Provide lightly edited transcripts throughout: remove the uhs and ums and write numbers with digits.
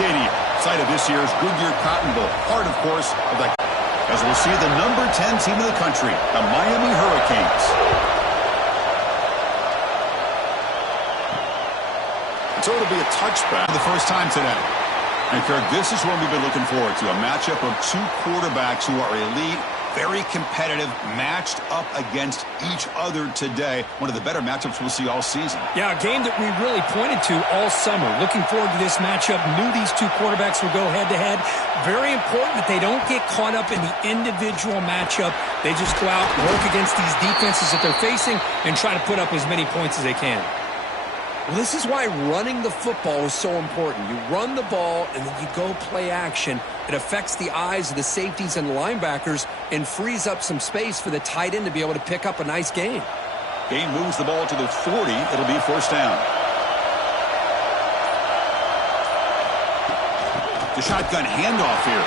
Stadium, site of this year's Goodyear Cotton Bowl, part, of course, of the... As we'll see the number 10 team in the country, the Miami Hurricanes. So it'll be a touchback for the first time today. And Kirk, this is what we've been looking forward to, a matchup of two quarterbacks who are elite, very competitive, matched up against each other today. One of the better matchups we'll see all season. Yeah, a game that we really pointed to all summer. Looking forward to this matchup. Knew these two quarterbacks would go head-to-head. Very important that they don't get caught up in the individual matchup. They just go out, work against these defenses that they're facing, and try to put up as many points as they can. Well, this is why running the football is so important. You run the ball, and then you go play action. It affects the eyes of the safeties and linebackers and frees up some space for the tight end to be able to pick up a nice gain. Gain moves the ball to the 40. It'll be first down. The shotgun handoff here.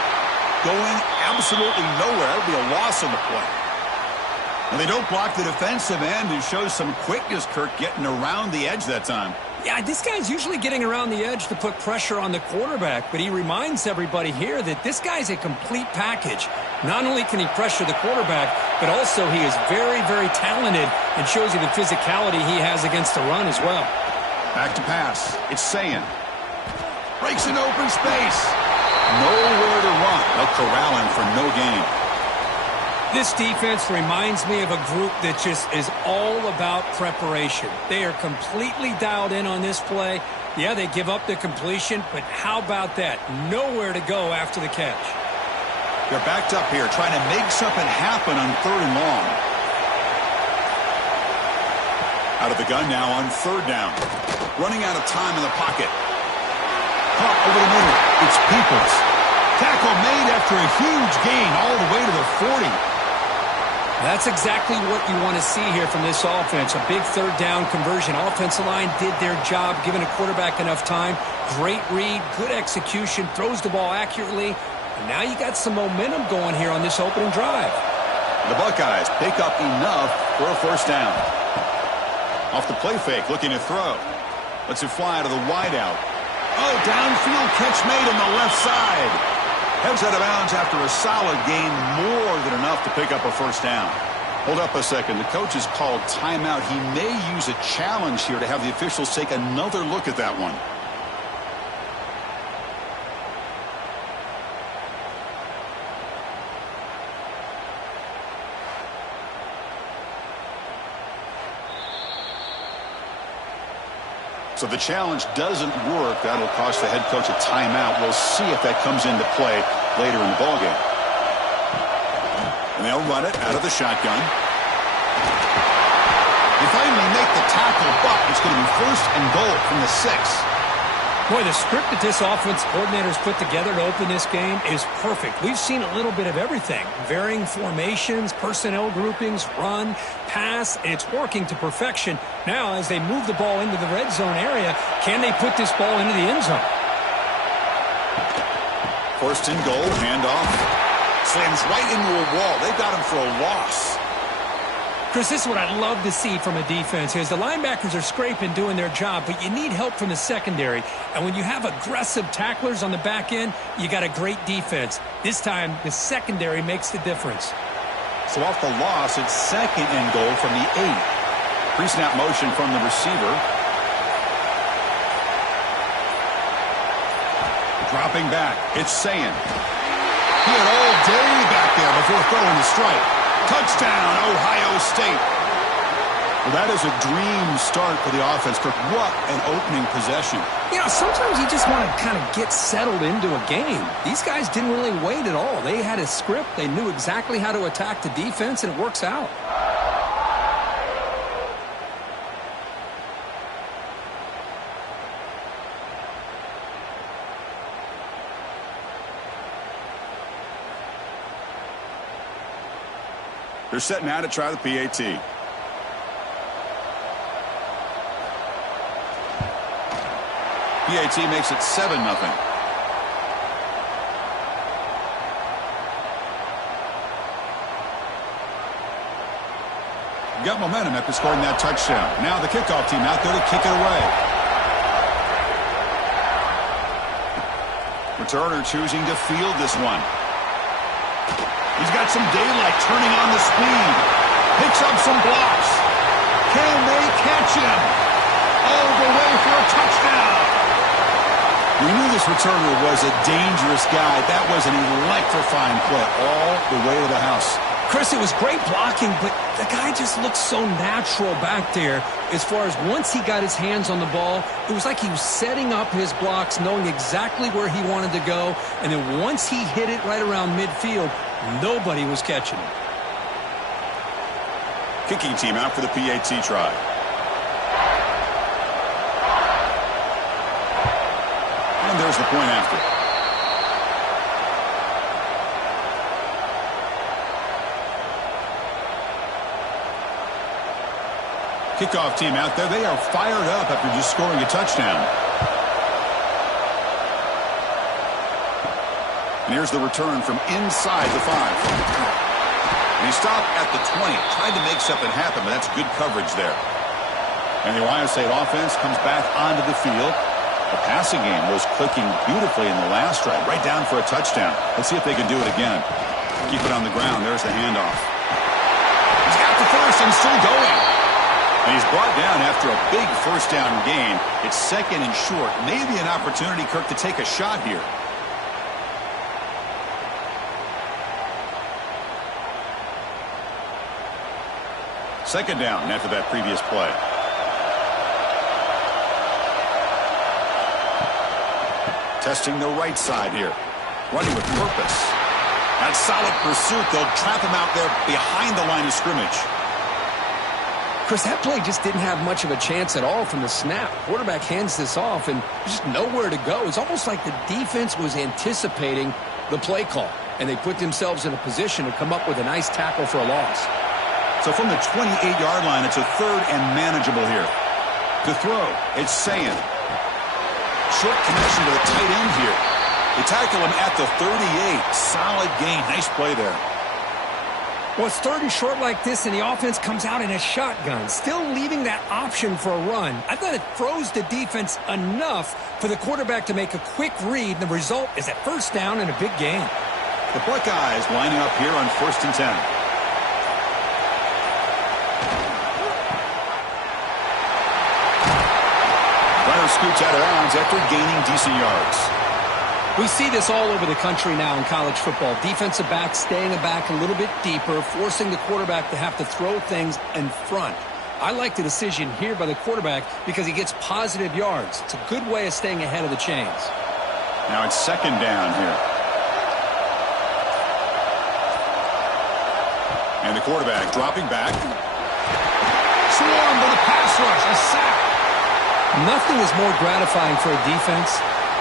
Going absolutely nowhere. It'll be a loss on the play. And they don't block the defensive end, who shows some quickness, Kirk, getting around the edge that time. Yeah, this guy's usually getting around the edge to put pressure on the quarterback, but he reminds everybody here that this guy's a complete package. Not only can he pressure the quarterback, but also he is very, very talented and shows you the physicality he has against the run as well. Back to pass. It's Sayin. Breaks an open space. Nowhere to run. They'll corral him for no gain. This defense reminds me of a group that just is all about preparation. They are completely dialed in on this play. Yeah, they give up the completion, but how about that? Nowhere to go after the catch. They're backed up here, trying to make something happen on 3rd and long. Out of the gun now on 3rd down. Running out of time in the pocket. Caught over the middle. It's Peoples. Tackle made after a huge gain all the way to the 40. That's exactly what you want to see here from this offense. A big 3rd down conversion. Offensive line did their job, giving a quarterback enough time. Great read, good execution, throws the ball accurately. And now you got some momentum going here on this opening drive. The Buckeyes pick up enough for a first down. Off the play fake, looking to throw. Lets it fly out of the wideout. Oh, downfield catch made on the left side. Heads out of bounds after a solid gain, more than enough to pick up a first down. Hold up a second. The coach has called timeout. He may use a challenge here to have the officials take another look at that one. So the challenge doesn't work. That'll cost the head coach a timeout. We'll see if that comes into play later in the ballgame. And they'll run it out of the shotgun. They finally make the tackle, but it's going to be 1st and goal from the 6. Boy, the script that this offense coordinator's put together to open this game is perfect. We've seen a little bit of everything. Varying formations, personnel groupings, run, pass, and it's working to perfection. Now, as they move the ball into the red zone area, can they put this ball into the end zone? 1st and goal, handoff. Slams right into a wall. They've got him for a loss. Chris, this is what I'd love to see from a defense is the linebackers are scraping, doing their job, but you need help from the secondary. And when you have aggressive tacklers on the back end, you got a great defense. This time, the secondary makes the difference. So off the loss, it's 2nd and goal from the 8. Pre-snap motion from the receiver. Dropping back, it's Sayin. He had all day back there before throwing the strike. Touchdown, Ohio State. Well, that is a dream start for the offense, Kirk. What an opening possession. You know, sometimes you just want to kind of get settled into a game. These guys didn't really wait at all. They had a script. They knew exactly how to attack the defense, and it works out. They're set now to try the PAT. PAT makes it 7-0. Got momentum after scoring that touchdown. Now the kickoff team out there to kick it away. Returner choosing to field this one. He's got some daylight, turning on the speed. Picks up some blocks. Can they catch him? All the way for a touchdown. We knew this returner was a dangerous guy. That was an electrifying play all the way to the house. Chris, it was great blocking, but the guy just looked so natural back there. As far as once he got his hands on the ball, it was like he was setting up his blocks, knowing exactly where he wanted to go. And then once he hit it right around midfield, nobody was catching him. Kicking team out for the PAT try. And there's the point after. Kickoff team out there. They are fired up after just scoring a touchdown. And here's the return from inside the 5. And he stopped at the 20. Tried to make something happen, but that's good coverage there. And the Ohio State offense comes back onto the field. The passing game was clicking beautifully in the last drive, right down for a touchdown. Let's see if they can do it again. Keep it on the ground. There's the handoff. He's got the first and still going. And he's brought down after a big first down gain. It's second and short. Maybe an opportunity, Kirk, to take a shot here. Second down after that previous play. Testing the right side here. Running with purpose. That solid pursuit. They'll trap him out there behind the line of scrimmage. Chris, that play just didn't have much of a chance at all from the snap. Quarterback hands this off, and there's just nowhere to go. It's almost like the defense was anticipating the play call, and they put themselves in a position to come up with a nice tackle for a loss. So from the 28-yard line, it's a third and manageable here. To throw, it's Sayin. Short connection to the tight end here. They tackle him at the 38. Solid gain. Nice play there. Well, it's third and short like this, and the offense comes out in a shotgun, still leaving that option for a run. I thought it froze the defense enough for the quarterback to make a quick read. The result is a first down and a big gain. The Buckeyes lining up here on 1st and 10. Runner scoots out of bounds after gaining decent yards. We see this all over the country now in college football. Defensive backs staying back a little bit deeper, forcing the quarterback to have to throw things in front. I like the decision here by the quarterback because he gets positive yards. It's a good way of staying ahead of the chains. Now it's second down here. And the quarterback dropping back. Swarmed with a pass rush, a sack. Nothing is more gratifying for a defense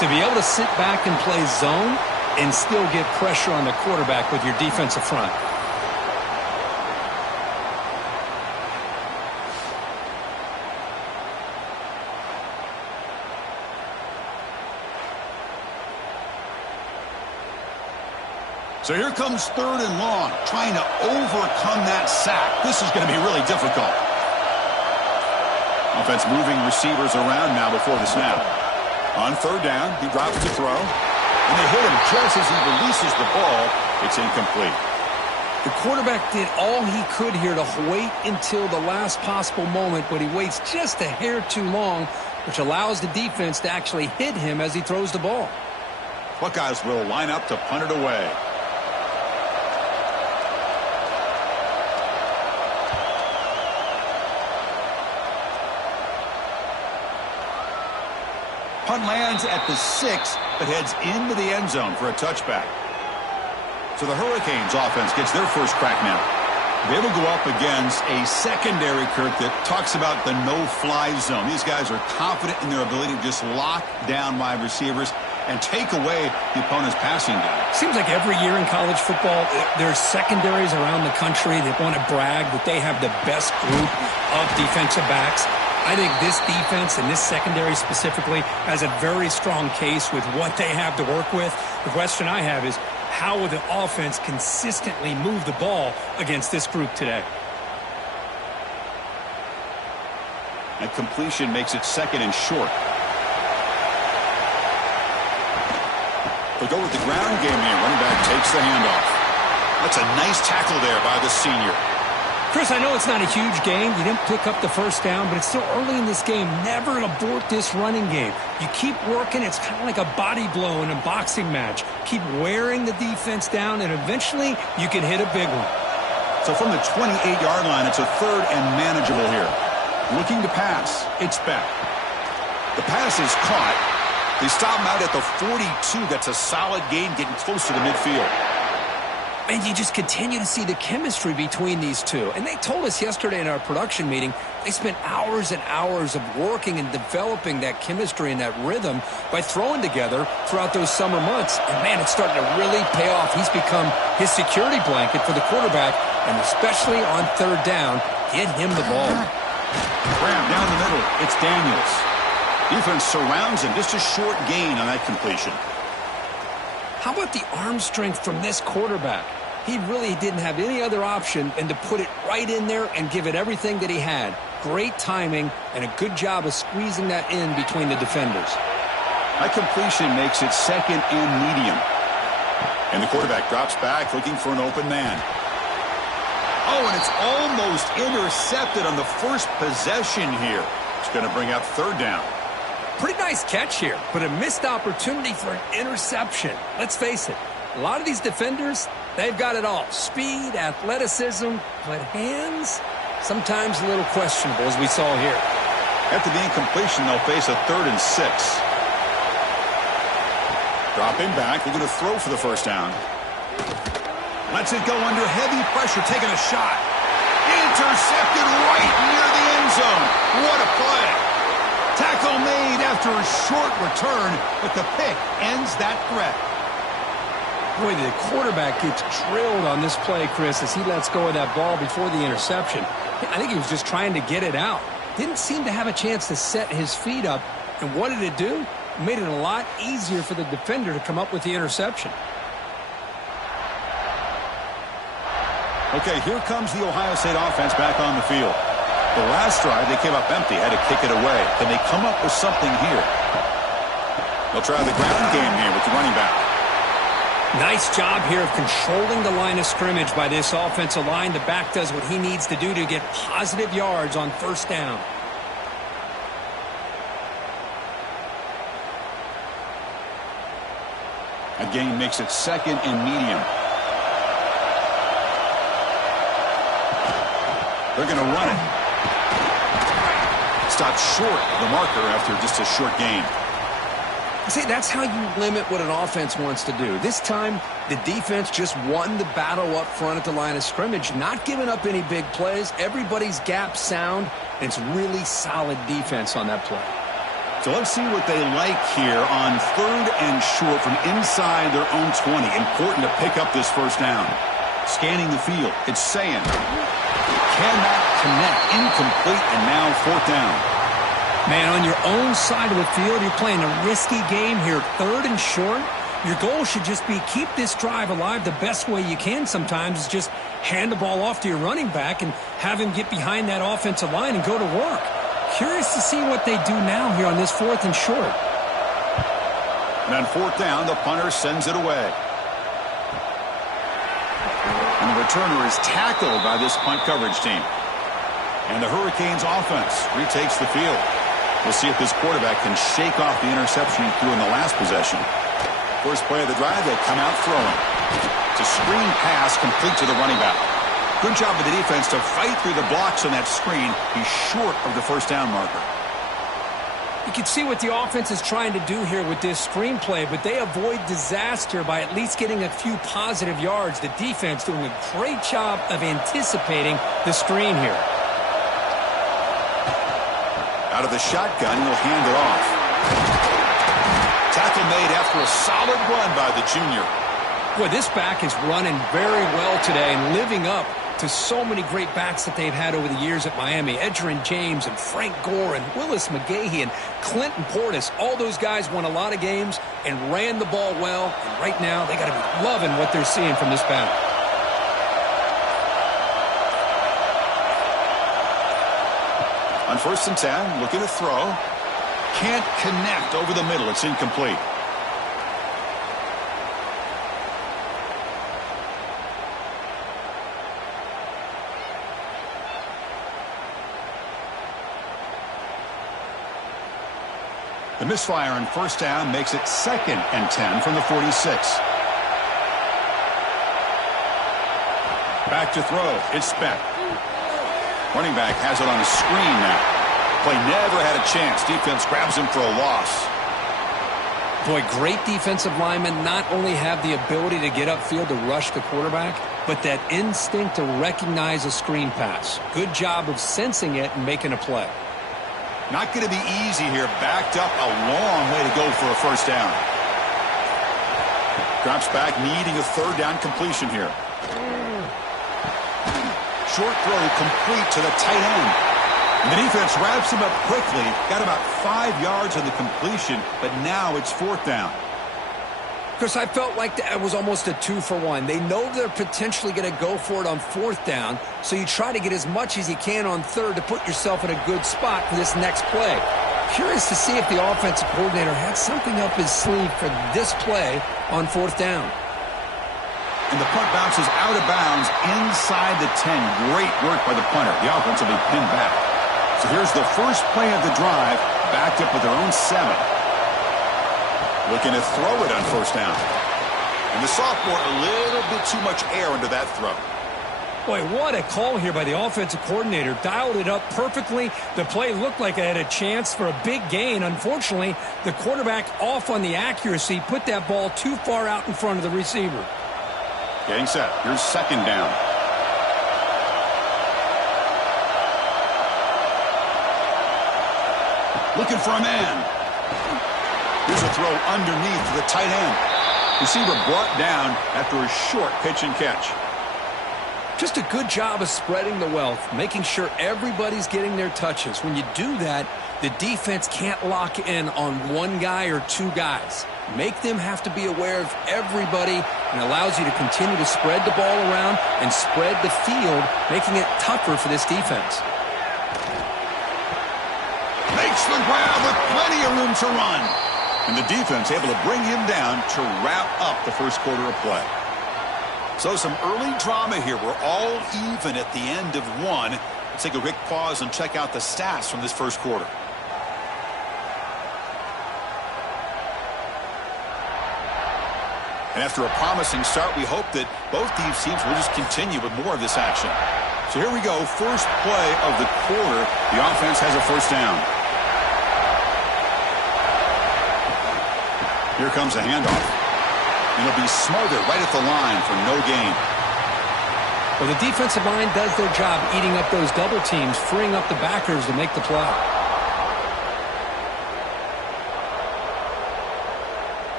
to be able to sit back and play zone and still get pressure on the quarterback with your defensive front. So here comes third and long, trying to overcome that sack. This is going to be really difficult. Offense moving receivers around now before the snap. On third down, he drops to throw. And they hit him just as he releases the ball. It's incomplete. The quarterback did all he could here to wait until the last possible moment, but he waits just a hair too long, which allows the defense to actually hit him as he throws the ball. Buckeyes will line up to punt it away. Punt lands at the 6, but heads into the end zone for a touchback. So the Hurricanes offense gets their first crack now. They will go up against a secondary, Kirk, that talks about the no-fly zone. These guys are confident in their ability to just lock down wide receivers and take away the opponent's passing game. Seems like every year in college football, there's secondaries around the country that want to brag that they have the best group of defensive backs. I think this defense and this secondary specifically has a very strong case with what they have to work with. The question I have is, how will the offense consistently move the ball against this group today? That completion makes it second and short. They'll go with the ground game here. Running back takes the handoff. That's a nice tackle there by the senior. Chris, I know it's not a huge gain. You didn't pick up the first down, but it's still early in this game. Never abort this running game. You keep working. It's kind of like a body blow in a boxing match. Keep wearing the defense down, and eventually you can hit a big one. So from the 28-yard line, it's a third and manageable here. Looking to pass. It's back. The pass is caught. They stop him out at the 42. That's a solid gain, getting close to the midfield. And you just continue to see the chemistry between these two. And they told us yesterday in our production meeting, they spent hours and hours of working and developing that chemistry and that rhythm by throwing together throughout those summer months. And, man, it's starting to really pay off. He's become his security blanket for the quarterback, and especially on third down, get him the ball. Graham down the middle. It's Daniels. Defense surrounds him. Just a short gain on that completion. How about the arm strength from this quarterback? He really didn't have any other option than to put it right in there and give it everything that he had. Great timing and a good job of squeezing that in between the defenders. That completion makes it second and medium. And the quarterback drops back looking for an open man. Oh, and it's almost intercepted on the first possession here. It's going to bring up third down. Pretty nice catch here, but a missed opportunity for an interception. Let's face it, a lot of these defenders, they've got it all. Speed, athleticism, but hands, sometimes a little questionable, as we saw here. After the incompletion, they'll face a 3rd and 6. Dropping back, they're going to throw for the first down. Lets it go under heavy pressure, taking a shot. Intercepted right near the end zone. What a play. Tackle made after a short return, but the pick ends that threat. Boy, the quarterback gets drilled on this play, Chris, as he lets go of that ball before the interception. I think he was just trying to get it out. Didn't seem to have a chance to set his feet up. And what did it do? It made it a lot easier for the defender to come up with the interception. Okay, here comes the Ohio State offense back on the field. The last drive, they came up empty, had to kick it away. Can they come up with something here? They'll try the ground game here with the running back. Nice job here of controlling the line of scrimmage by this offensive line. The back does what he needs to do to get positive yards on first down. That gain makes it second and medium. They're going to run it. Stopped short of the marker after just a short gain. See, that's how you limit what an offense wants to do. This time, the defense just won the battle up front at the line of scrimmage, not giving up any big plays. Everybody's gap sound, and it's really solid defense on that play. So let's see what they like here on 3rd and short from inside their own 20. Important to pick up this first down. Scanning the field. It's saying cannot connect. Incomplete, and now 4th down. Man, on your own side of the field, you're playing a risky game here. 3rd and short. Your goal should just be keep this drive alive the best way you can sometimes is just hand the ball off to your running back and have him get behind that offensive line and go to work. Curious to see what they do now here on this 4th and short. And on 4th down, the punter sends it away. And the returner is tackled by this punt coverage team. And the Hurricanes offense retakes the field. We'll see if this quarterback can shake off the interception he threw in the last possession. First play of the drive, they come out throwing. It's a screen pass complete to the running back. Good job of the defense to fight through the blocks on that screen. He's short of the first down marker. You can see what the offense is trying to do here with this screenplay, but they avoid disaster by at least getting a few positive yards. The defense doing a great job of anticipating the screen here. Out of the shotgun, he'll hand it off. Tackle made after a solid run by the junior. Boy, this back is running very well today and living up to so many great backs that they've had over the years at Miami. Edgerrin James and Frank Gore and Willis McGahee and Clinton Portis. All those guys won a lot of games and ran the ball well. And right now, they got to be loving what they're seeing from this back. On 1st and 10, looking to throw. Can't connect over the middle. It's incomplete. The misfire on first down makes it 2nd and 10 from the 46. Back to throw. It's Speck. Running back has it on the screen now. Play never had a chance. Defense grabs him for a loss. Boy, great defensive linemen not only have the ability to get upfield to rush the quarterback, but that instinct to recognize a screen pass. Good job of sensing it and making a play. Not going to be easy here. Backed up a long way to go for a first down. Drops back, needing a 3rd down completion here. Short throw complete to the tight end. And the defense wraps him up quickly. Got about 5 yards on the completion, but now it's 4th down. Chris, I felt like that was almost a 2-for-1. They know they're potentially going to go for it on 4th down, so you try to get as much as you can on 3rd to put yourself in a good spot for this next play. Curious to see if the offensive coordinator had something up his sleeve for this play on 4th down. And the punt bounces out of bounds inside the 10. Great work by the punter. The offense will be pinned back. So here's the first play of the drive, backed up with their own 7. Looking to throw it on first down. And the sophomore, a little bit too much air into that throw. Boy, what a call here by the offensive coordinator. Dialed it up perfectly. The play looked like it had a chance for a big gain. Unfortunately, the quarterback off on the accuracy, put that ball too far out in front of the receiver. Getting set. Here's 2nd down. Looking for a man. Here's a throw underneath to the tight end. Receiver brought down after a short pitch and catch. Just a good job of spreading the wealth, making sure everybody's getting their touches. When you do that, the defense can't lock in on one guy or 2 guys. Make them have to be aware of everybody, and allows you to continue to spread the ball around and spread the field, making it tougher for this defense. Makes the grab with plenty of room to run. And the defense able to bring him down to wrap up the first quarter of play. So some early drama here. We're all even at the end of 1. Let's take a quick pause and check out the stats from this first quarter. And after a promising start, we hope that both these teams will just continue with more of this action. So here we go. First play of the quarter. The offense has a first down. Here comes a handoff. And it'll be smothered right at the line for no gain. Well, the defensive line does their job eating up those double teams, freeing up the backers to make the play.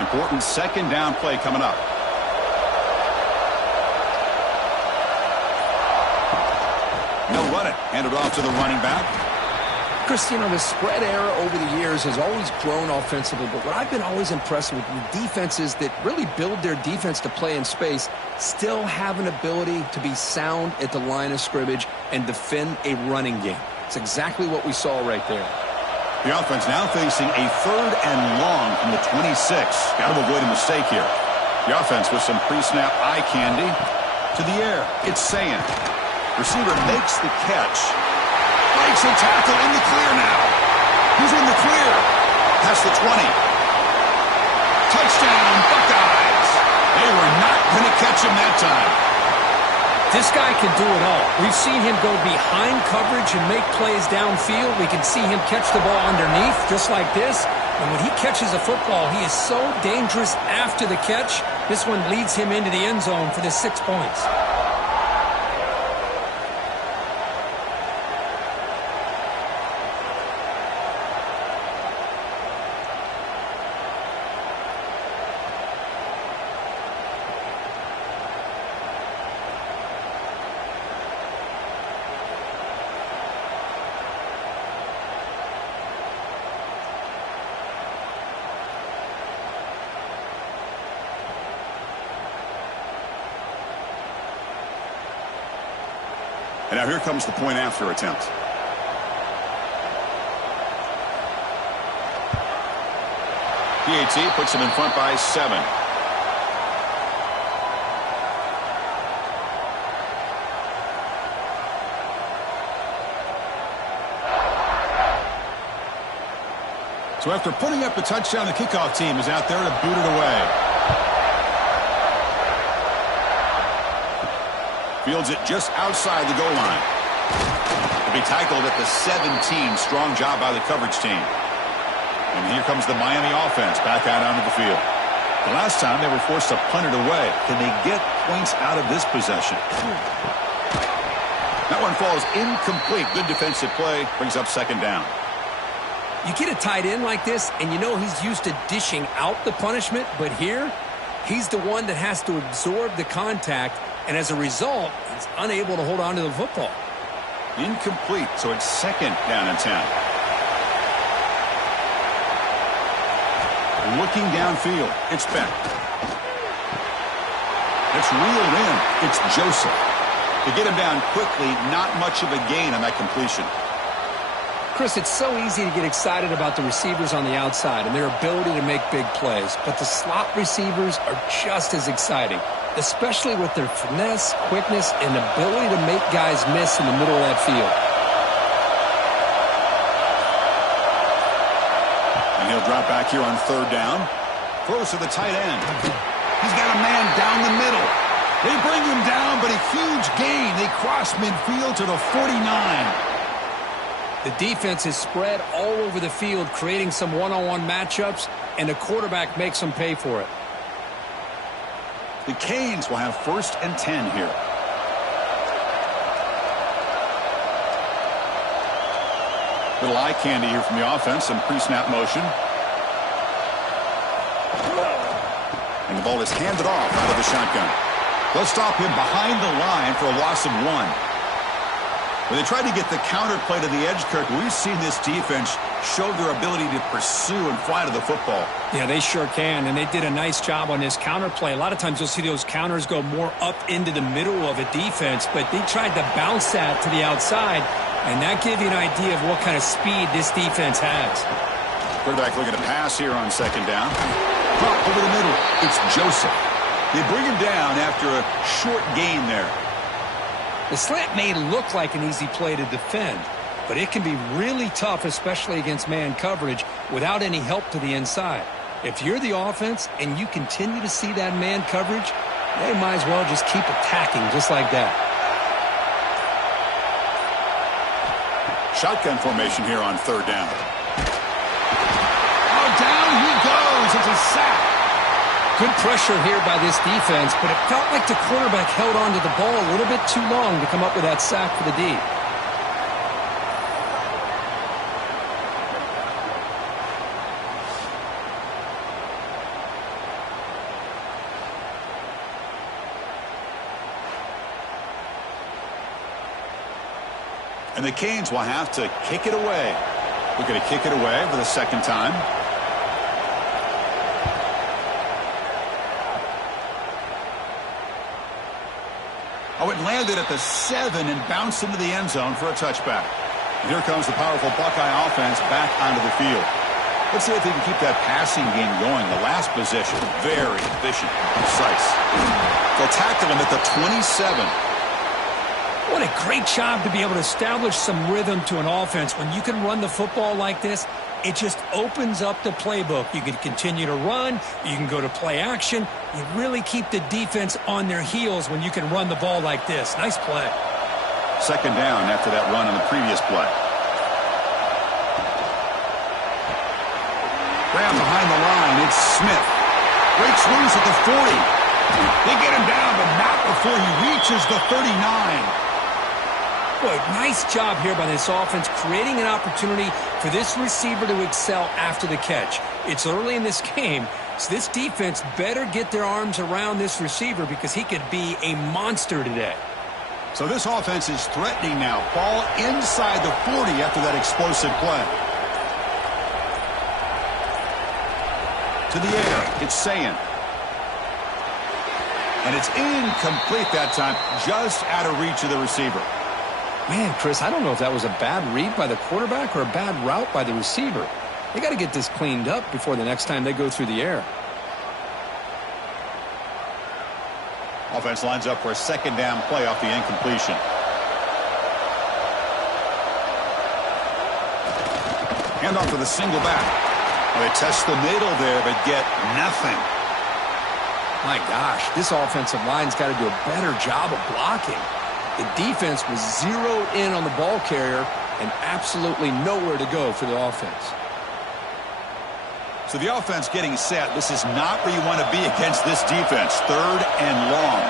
Important 2nd down play coming up. They'll run it. Hand it off to the running back. Chris, you know, the spread era over the years has always grown offensively, but what I've been always impressed with the defenses that really build their defense to play in space still have an ability to be sound at the line of scrimmage and defend a running game. It's exactly what we saw right there. The offense now facing a 3rd and long from the 26. Got to avoid a mistake here. The offense with some pre-snap eye candy. To the air. It's Sayan. Receiver makes the catch. Breaks a tackle in the clear now. He's in the clear. Past the 20. Touchdown, Buckeyes. They were not going to catch him that time. This guy can do it all. We've seen him go behind coverage and make plays downfield. We can see him catch the ball underneath just like this. And when he catches a football, he is so dangerous after the catch. This one leads him into the end zone for the 6 points. And now here comes the point after attempt. PAT puts him in front by 7. So after putting up the touchdown, the kickoff team is out there to boot it away. Fields it just outside the goal line. To be tackled at the 17. Strong job by the coverage team. And here comes the Miami offense back out onto the field. The last time they were forced to punt it away. Can they get points out of this possession? That one falls incomplete. Good defensive play. Brings up second down. You get a tight end like this, and you know he's used to dishing out the punishment, but here, he's the one that has to absorb the contact, and as a result, he's unable to hold on to the football. Incomplete, so it's second down and 10. Looking downfield, it's Beck. It's reeled in. It's Joseph. To get him down quickly, not much of a gain on that completion. Chris, it's so easy to get excited about the receivers on the outside and their ability to make big plays, but the slot receivers are just as exciting, especially with their finesse, quickness, and ability to make guys miss in the middle of that field. And he'll drop back here on third down. Throws to the tight end. He's got a man down the middle. They bring him down, but a huge gain. They cross midfield to the 49. The defense is spread all over the field, creating some one-on-one matchups, and the quarterback makes them pay for it. The Canes will have first and 10 here. Little eye candy here from the offense, some pre-snap motion. And the ball is handed off out of the shotgun. They'll stop him behind the line for a loss of 1. When they tried to get the counter play to the edge, Kirk, we've seen this defense show their ability to pursue and fly to the football. Yeah, they sure can, and they did a nice job on this counter play. A lot of times you'll see those counters go more up into the middle of a defense, but they tried to bounce that to the outside, and that gives you an idea of what kind of speed this defense has. Quarterback looking to pass here on second down. Pop over the middle. It's Joseph. They bring him down after a short gain there. The slant may look like an easy play to defend, but it can be really tough, especially against man coverage, without any help to the inside. If you're the offense and you continue to see that man coverage, they might as well just keep attacking just like that. Shotgun formation here on third down. Oh, down he goes. It's a sack. Good pressure here by this defense, but it felt like the quarterback held on to the ball a little bit too long to come up with that sack for the D. And the Canes will have to kick it away. We're going to kick it away for the second time. Oh, it landed at the 7 and bounced into the end zone for a touchback. And here comes the powerful Buckeye offense back onto the field. Let's see if they can keep that passing game going. The last possession, very efficient and precise. They'll tackle him at the 27. What a great job to be able to establish some rhythm to an offense. When you can run the football like this, it just opens up the playbook. You can continue to run. You can go to play action. You really keep the defense on their heels when you can run the ball like this. Nice play. Second down after that run on the previous play. Graham behind the line. It's Smith. Breaks loose at the 40. They get him down, but not before he reaches the 39. Boy, nice job here by this offense, creating an opportunity for this receiver to excel after the catch. It's early in this game, so this defense better get their arms around this receiver because he could be a monster today. So this offense is threatening now. Ball inside the 40 after that explosive play. To the air, it's Sayin. And it's incomplete that time, just out of reach of the receiver. Man, Chris, I don't know if that was a bad read by the quarterback or a bad route by the receiver. They got to get this cleaned up before the next time they go through the air. Offense lines up for a second down play off the incompletion. Hand off to the single back. Well, they test the middle there, but get nothing. My gosh, this offensive line's got to do a better job of blocking. The defense was zeroed in on the ball carrier and absolutely nowhere to go for the offense. So the offense getting set. This is not where you want to be against this defense. 3rd and long.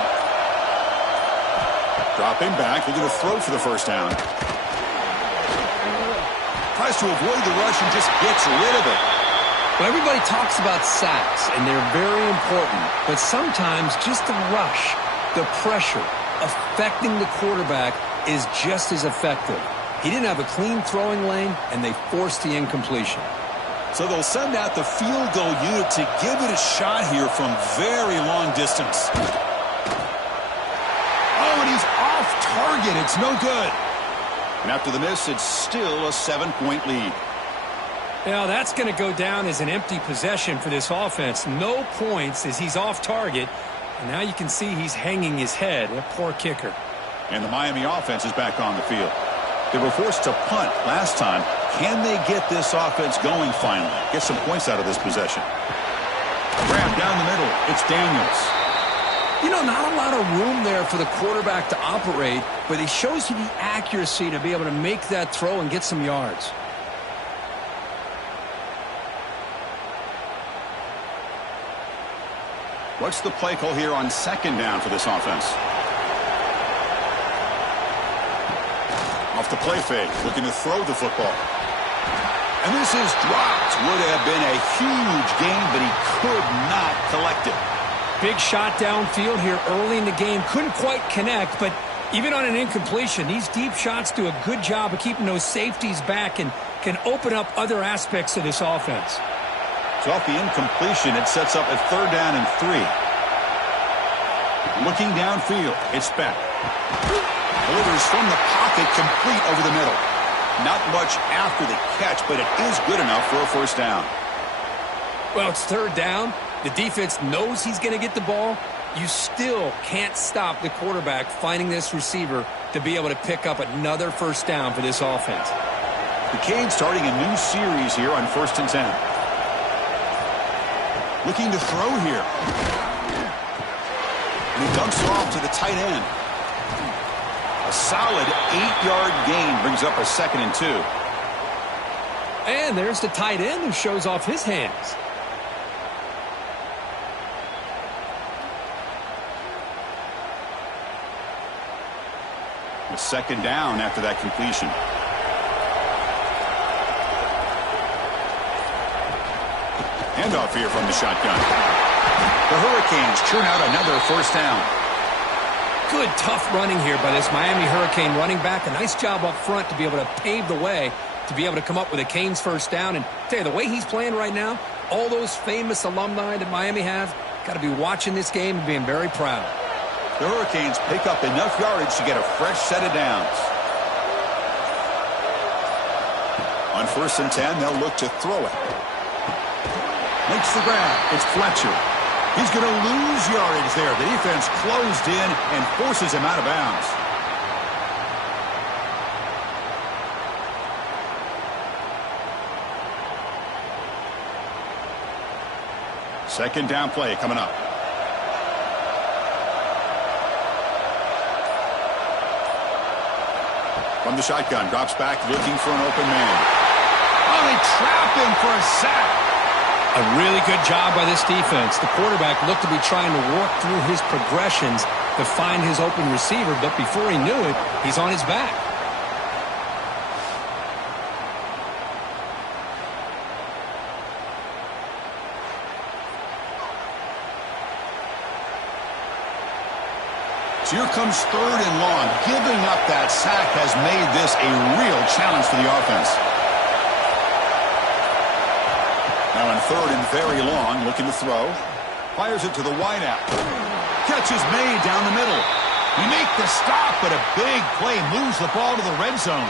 Dropping back, looking to throw for the first down. Tries to avoid the rush and just gets rid of it. Well, everybody talks about sacks, and they're very important. But sometimes just the rush, the pressure, affecting the quarterback is just as effective. He didn't have a clean throwing lane, and they forced the incompletion. So they'll send out the field goal unit to give it a shot here from very long distance. Oh, and he's off target. It's no good. And after the miss, it's still a 7-point lead. Now, that's going to go down as an empty possession for this offense. No points as he's off target. And now you can see he's hanging his head. A poor kicker. And the Miami offense is back on the field. They were forced to punt last time. Can they get this offense going finally? Get some points out of this possession. Grab down the middle. It's Daniels. You know, not a lot of room there for the quarterback to operate, but he shows you the accuracy to be able to make that throw and get some yards. What's the play call here on 2nd down for this offense? Off the play fake, looking to throw the football. And this is dropped. Would have been a huge gain, but he could not collect it. Big shot downfield here early in the game. Couldn't quite connect, but even on an incompletion, these deep shots do a good job of keeping those safeties back and can open up other aspects of this offense. So off the incompletion, it sets up a 3rd down and 3. Looking downfield, it's Beck. Delivers from the pocket, complete over the middle. Not much after the catch, but it is good enough for a first down. Well, it's 3rd down. The defense knows he's going to get the ball. You still can't stop the quarterback finding this receiver to be able to pick up another first down for this offense. The Canes starting a new series here on 1st and 10. Looking to throw here. And he dumps it off to the tight end. A solid 8-yard gain brings up a 2nd and 2. And there's the tight end who shows off his hands. A 2nd down after that completion. Handoff here from the shotgun. The Hurricanes churn out another first down. Good, tough running here by this Miami Hurricane running back. A nice job up front to be able to pave the way to be able to come up with a Canes first down. And tell you, the way he's playing right now, all those famous alumni that Miami have, got to be watching this game and being very proud. The Hurricanes pick up enough yardage to get a fresh set of downs. On 1st and 10, they'll look to throw it. Makes the grab. It's Fletcher. He's going to lose yardage there. The defense closed in and forces him out of bounds. Second down play coming up. From the shotgun, drops back looking for an open man. Oh, they trap him for a sack. A really good job by this defense. The quarterback looked to be trying to work through his progressions to find his open receiver, but before he knew it, he's on his back. So here comes 3rd and long. Giving up that sack has made this a real challenge for the offense. Now on 3rd and very long, looking to throw. Fires it to the wideout. Catch is made down the middle. You make the stop, but a big play moves the ball to the red zone.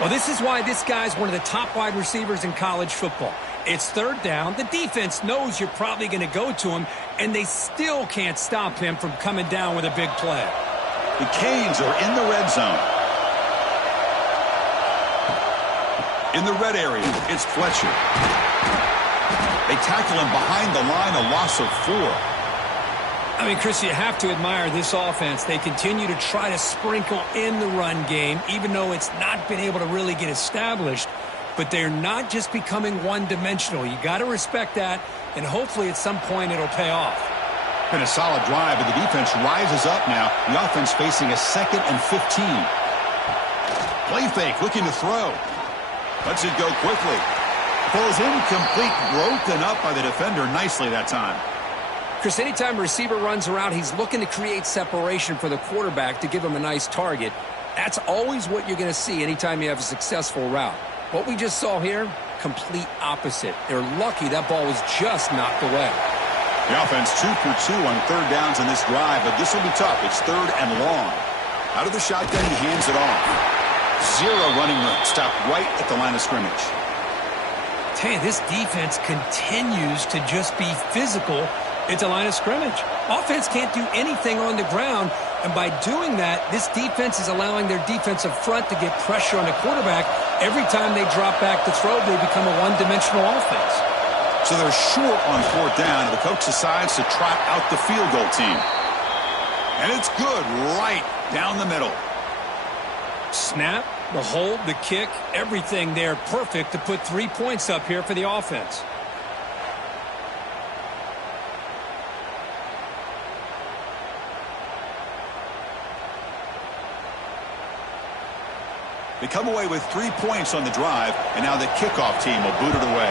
Well, this is why this guy's one of the top wide receivers in college football. It's 3rd down. The defense knows you're probably going to go to him, and they still can't stop him from coming down with a big play. The Canes are in the red zone. In the red area, it's Fletcher. They tackle him behind the line, a loss of 4. I mean, Chris, you have to admire this offense. They continue to try to sprinkle in the run game, even though it's not been able to really get established. But they're not just becoming one-dimensional. You got to respect that, and hopefully at some point it'll pay off. Been a solid drive, but the defense rises up now. The offense facing a 2nd and 15. Play fake, looking to throw. Lets it go quickly. Pulls incomplete, broken up by the defender nicely that time. Chris, anytime a receiver runs around, he's looking to create separation for the quarterback to give him a nice target. That's always what you're going to see anytime you have a successful route. What we just saw here, complete opposite. They're lucky that ball was just knocked away. The offense 2 for 2 on 3rd downs in this drive, but this will be tough. It's 3rd and long. Out of the shotgun, he hands it off. 0 running room. Stopped right at the line of scrimmage. Tell you, this defense continues to just be physical at the line of scrimmage. Offense can't do anything on the ground, and by doing that, this defense is allowing their defensive front to get pressure on the quarterback. Every time they drop back to throw, they become a one-dimensional offense. So they're short on 4th down, and the coach decides to trot out the field goal team. And it's good right down the middle. Snap, the hold, the kick, everything there perfect to put 3 points up here for the offense. They come away with 3 points on the drive, and now the kickoff team will boot it away.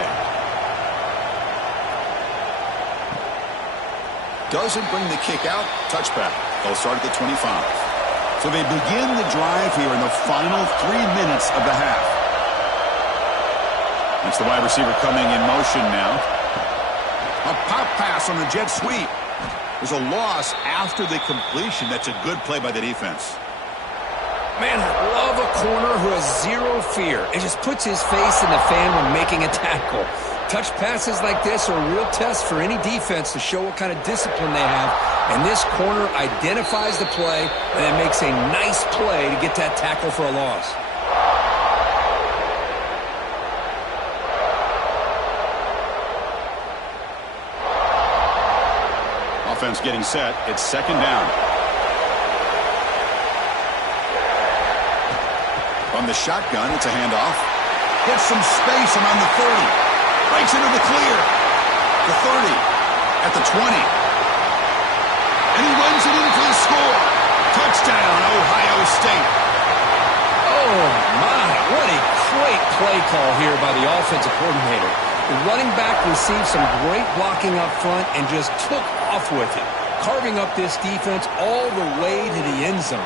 Doesn't bring the kick out. Touchback. They'll start at the 25. So they begin the drive here in the final 3 minutes of the half. That's the wide receiver coming in motion now. A pop pass on the jet sweep. There's a loss after the completion. That's a good play by the defense. Man, I love a corner who has 0 fear. It just puts his face in the fan when making a tackle. Touch passes like this are a real test for any defense to show what kind of discipline they have. And this corner identifies the play and then makes a nice play to get that tackle for a loss. Offense getting set. It's 2nd down. From the shotgun, it's a handoff. Gets some space around the 30. Breaks into the clear. The 30. At the 20. And he runs it in for the score. Touchdown, Ohio State. Oh, my. What a great play call here by the offensive coordinator. The running back received some great blocking up front and just took off with it, carving up this defense all the way to the end zone.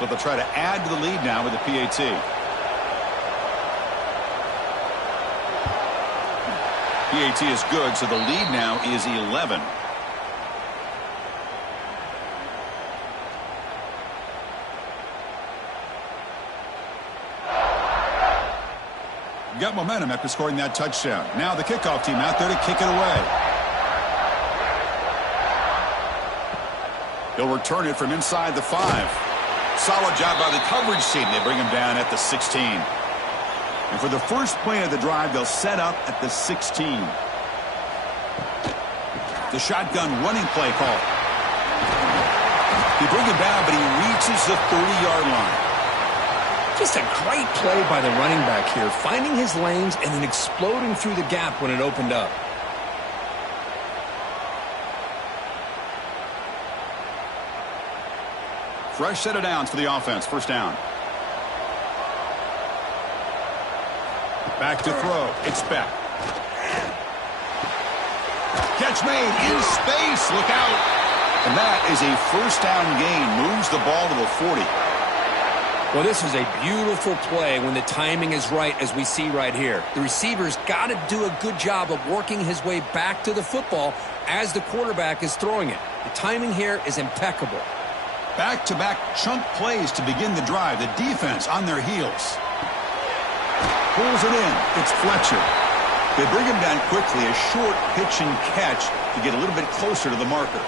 So they'll try to add to the lead now with the PAT. PAT is good, so the lead now is 11. Got momentum after scoring that touchdown. Now the kickoff team out there to kick it away. He'll return it from inside the 5. Solid job by the coverage team. They bring him down at the 16. And for the first play of the drive, they'll set up at the 16. The shotgun running play call. They bring him down, but he reaches the 30-yard line. Just a great play by the running back here, finding his lanes and then exploding through the gap when it opened up. Fresh set of downs for the offense. 1st down. Back to throw. It's Beck. Catch made in space. Look out. And that is a 1st down gain. Moves the ball to the 40. Well, this is a beautiful play when the timing is right, as we see right here. The receiver's got to do a good job of working his way back to the football as the quarterback is throwing it. The timing here is impeccable. Back-to-back chunk plays to begin the drive. The defense on their heels. Pulls it in. It's Fletcher. They bring him down quickly. A short pitch and catch to get a little bit closer to the marker.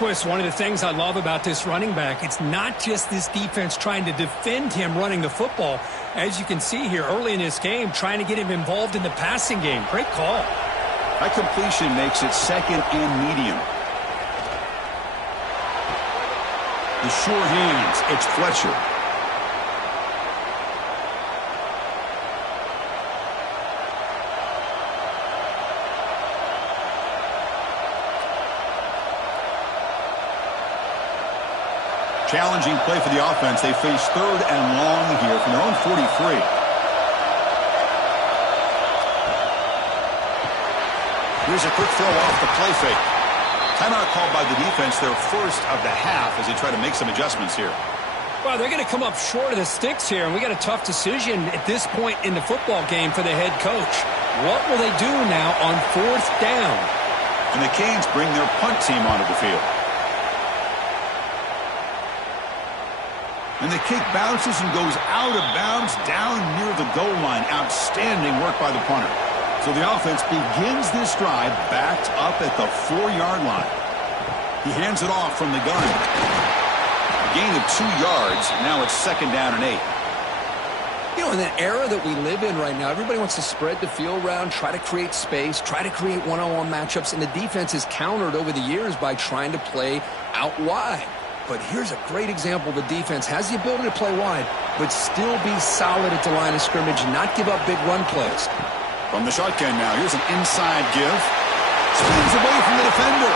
Boy, it's one of the things I love about this running back. It's not just this defense trying to defend him running the football. As you can see here early in this game, trying to get him involved in the passing game. Great call. That completion makes it second and medium. The sure hands. It's Fletcher. Challenging play for the offense. They face third and long here from their own 43. Here's a quick throw off the play fake. Timeout called by the defense, their first of the half, as they try to make some adjustments here. Well, they're going to come up short of the sticks here, and we got a tough decision at this point in the football game for the head coach. What will they do now on fourth down? And the Canes bring their punt team onto the field. And the kick bounces and goes out of bounds down near the goal line. Outstanding work by the punter. So the offense begins this drive backed up at the 4-yard line. He hands it off from the gun. A gain of 2 yards. Now it's second down and 8. You know, in the era that we live in right now, everybody wants to spread the field around, try to create space, try to create one-on-one matchups, and the defense is countered over the years by trying to play out wide. But here's a great example. The defense has the ability to play wide, but still be solid at the line of scrimmage and not give up big run plays. From the shotgun now, here's an inside give. Spins away from the defender.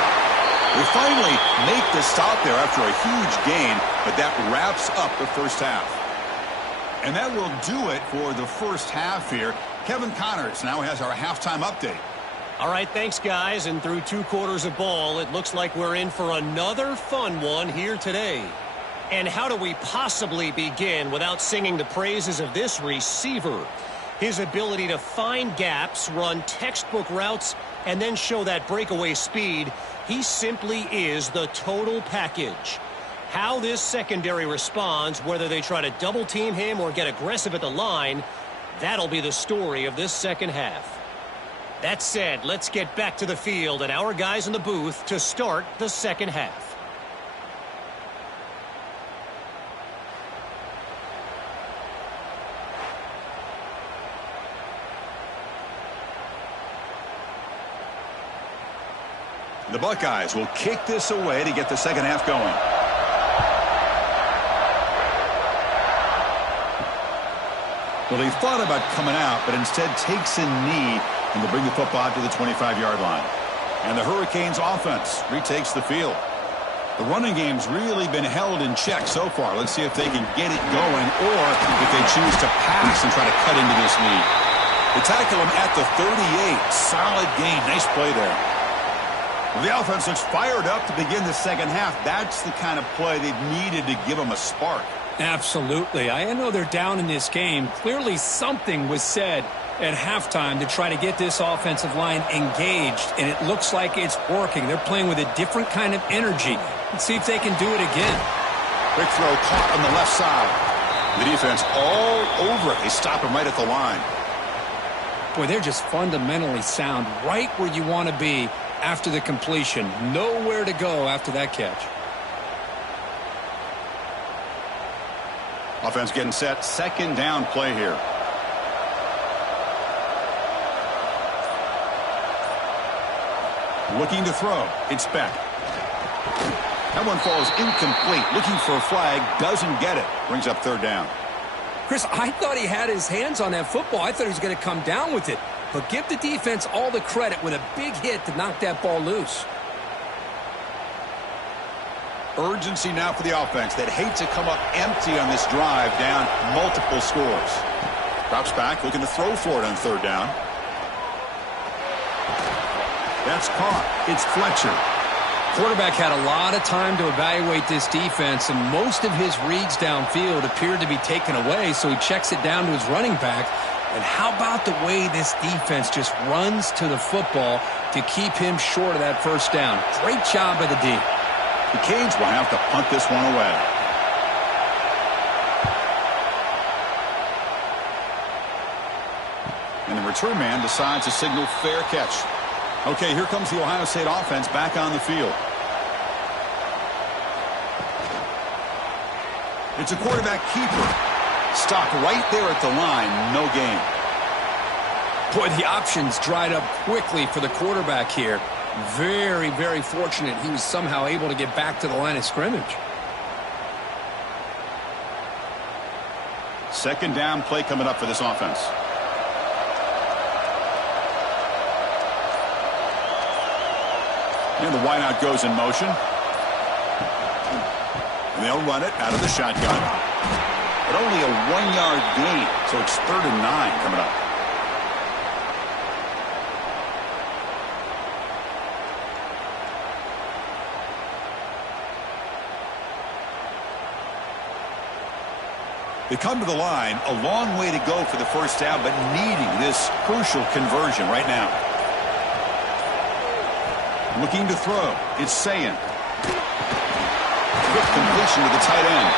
They finally make the stop there after a huge gain, but that wraps up the first half. And that will do it for the first half here. Kevin Connors now has our halftime update. All right, thanks, guys. And through 2 quarters of ball, it looks like we're in for another fun one here today. And how do we possibly begin without singing the praises of this receiver? His ability to find gaps, run textbook routes, and then show that breakaway speed. He simply is the total package. How this secondary responds, whether they try to double-team him or get aggressive at the line, that'll be the story of this second half. That said, let's get back to the field and our guys in the booth to start the second half. The Buckeyes will kick this away to get the second half going. Well, he thought about coming out, but instead takes a knee, and they bring the football out to the 25-yard line. And the Hurricanes offense retakes the field. The running game's really been held in check so far. Let's see if they can get it going, or if they choose to pass and try to cut into this lead. They tackle him at the 38. Solid gain. Nice play there. Well, the offense looks fired up to begin the second half. That's the kind of play they've needed to give them a spark. Absolutely. I know they're down in this game. Clearly something was said at halftime to try to get this offensive line engaged, and it looks like it's working. They're playing with a different kind of energy. Let's see if they can do it again. Quick throw caught on the left side. The defense all over it. They stop him right at the line. Boy, they're just fundamentally sound, right where you want to be after the completion. Nowhere to go after that catch. Offense getting set. Second down play here. Looking to throw. It's Beck. That one falls incomplete. Looking for a flag. Doesn't get it. Brings up third down. Chris, I thought he had his hands on that football. I thought he was going to come down with it. But give the defense all the credit with a big hit to knock that ball loose. Urgency now for the offense. They'd hate to come up empty on this drive, down multiple scores. Drops back, looking to throw for it on third down. That's caught. It's Fletcher. quarterback had a lot of time to evaluate this defense, and most of his reads downfield appeared to be taken away, so he checks it down to his running back. And how about the way this defense just runs to the football to keep him short of that first down? Great job by the D. The Canes will have to punt this one away. And the return man decides to signal fair catch. Okay, here comes the Ohio State offense back on the field. It's a quarterback keeper. Stopped right there at the line. No gain. Boy, the options dried up quickly for the quarterback here. Very, very fortunate he was somehow able to get back to the line of scrimmage. Second down play coming up for this offense. And the wideout goes in motion. And they'll run it out of the shotgun. But only a 1-yard gain, so it's 3rd and 9 coming up. They come to the line, a long way to go for the first down, but needing this crucial conversion right now. Looking to throw. It's Sayin. Quick completion to the tight end.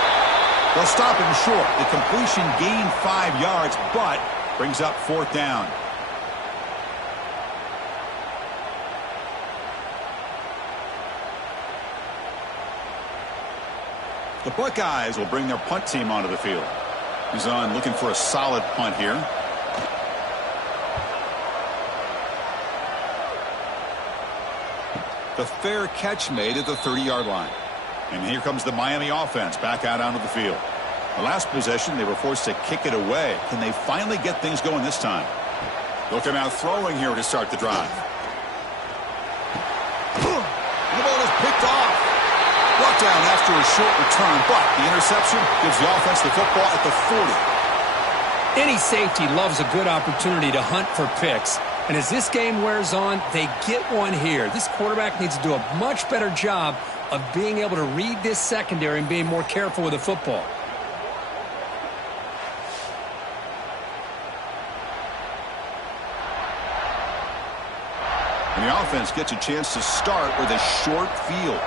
They'll stop him short. The completion gained 5 yards, but brings up 4th down. The Buckeyes will bring their punt team onto the field. He's on looking for a solid punt here. The fair catch made at the 30-yard line. And here comes the Miami offense back out onto the field. The last possession, they were forced to kick it away. Can they finally get things going this time? Looking out throwing here to start the drive. The ball is picked off. Brought down after a short return, but the interception gives the offense the football at the 40. Any safety loves a good opportunity to hunt for picks. And as this game wears on, they get one here. This quarterback needs to do a much better job of being able to read this secondary and being more careful with the football. And the offense gets a chance to start with a short field.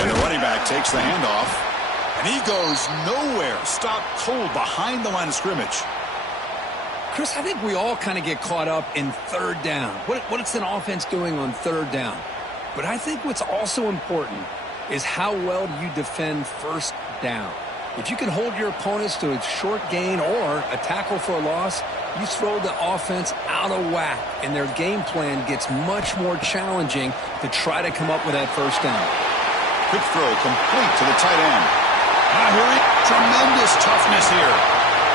And the running back takes the handoff. And he goes nowhere. Stopped cold behind the line of scrimmage. Chris, I think we all kind of get caught up in 3rd down. What is an offense doing on 3rd down? But I think what's also important is how well do you defend 1st down. If you can hold your opponents to a short gain or a tackle for a loss, you throw the offense out of whack, and their game plan gets much more challenging to try to come up with that 1st down. Quick throw complete to the tight end. Tremendous toughness here.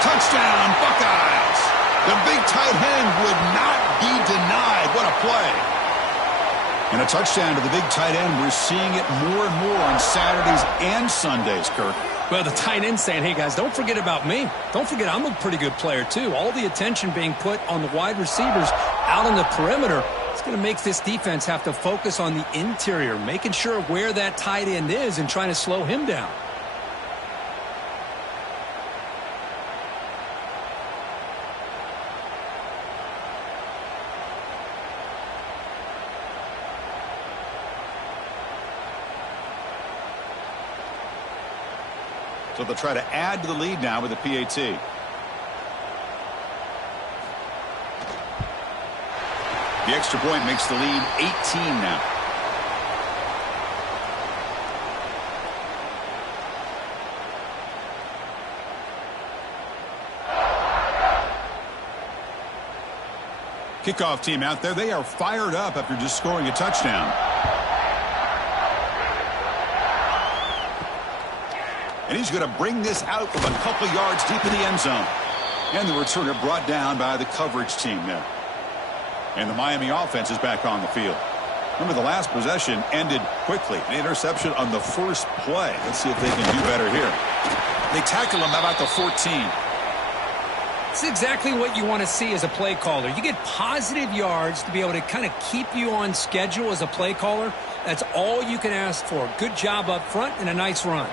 Touchdown, Buckeyes. The big tight end would not be denied. What a play. And a touchdown to the big tight end. We're seeing it more and more on Saturdays and Sundays, Kirk. Well, the tight end saying, hey, guys, don't forget about me. Don't forget I'm a pretty good player, too. All the attention being put on the wide receivers out on the perimeter. It's going to make this defense have to focus on the interior, making sure where that tight end is and trying to slow him down. So they'll try to add to the lead now with a PAT. The extra point makes the lead 18 now. Kickoff team out there. They are fired up after just scoring a touchdown. And he's going to bring this out from a couple yards deep in the end zone. And the returner brought down by the coverage team there. And the Miami offense is back on the field. Remember, the last possession ended quickly. An interception on the first play. Let's see if they can do better here. They tackle him about the 14. That's exactly what you want to see as a play caller. You get positive yards to be able to kind of keep you on schedule as a play caller. That's all you can ask for. Good job up front and a nice run.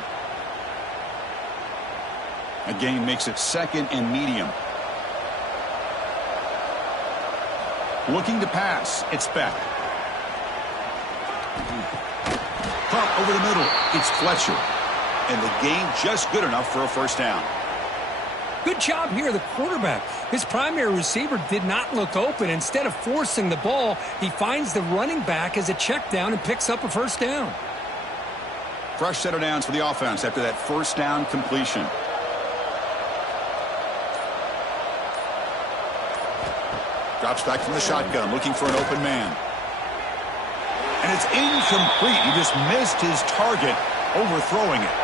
A gain makes it 2nd and medium. Looking to pass. It's back. Pump over the middle. It's Fletcher. And the gain just good enough for a first down. Good job here, the quarterback. His primary receiver did not look open. Instead of forcing the ball, he finds the running back as a check down and picks up a first down. Fresh set of downs for the offense after that first down completion. Drops back from the shotgun, looking for an open man. And it's incomplete. He just missed his target, overthrowing it.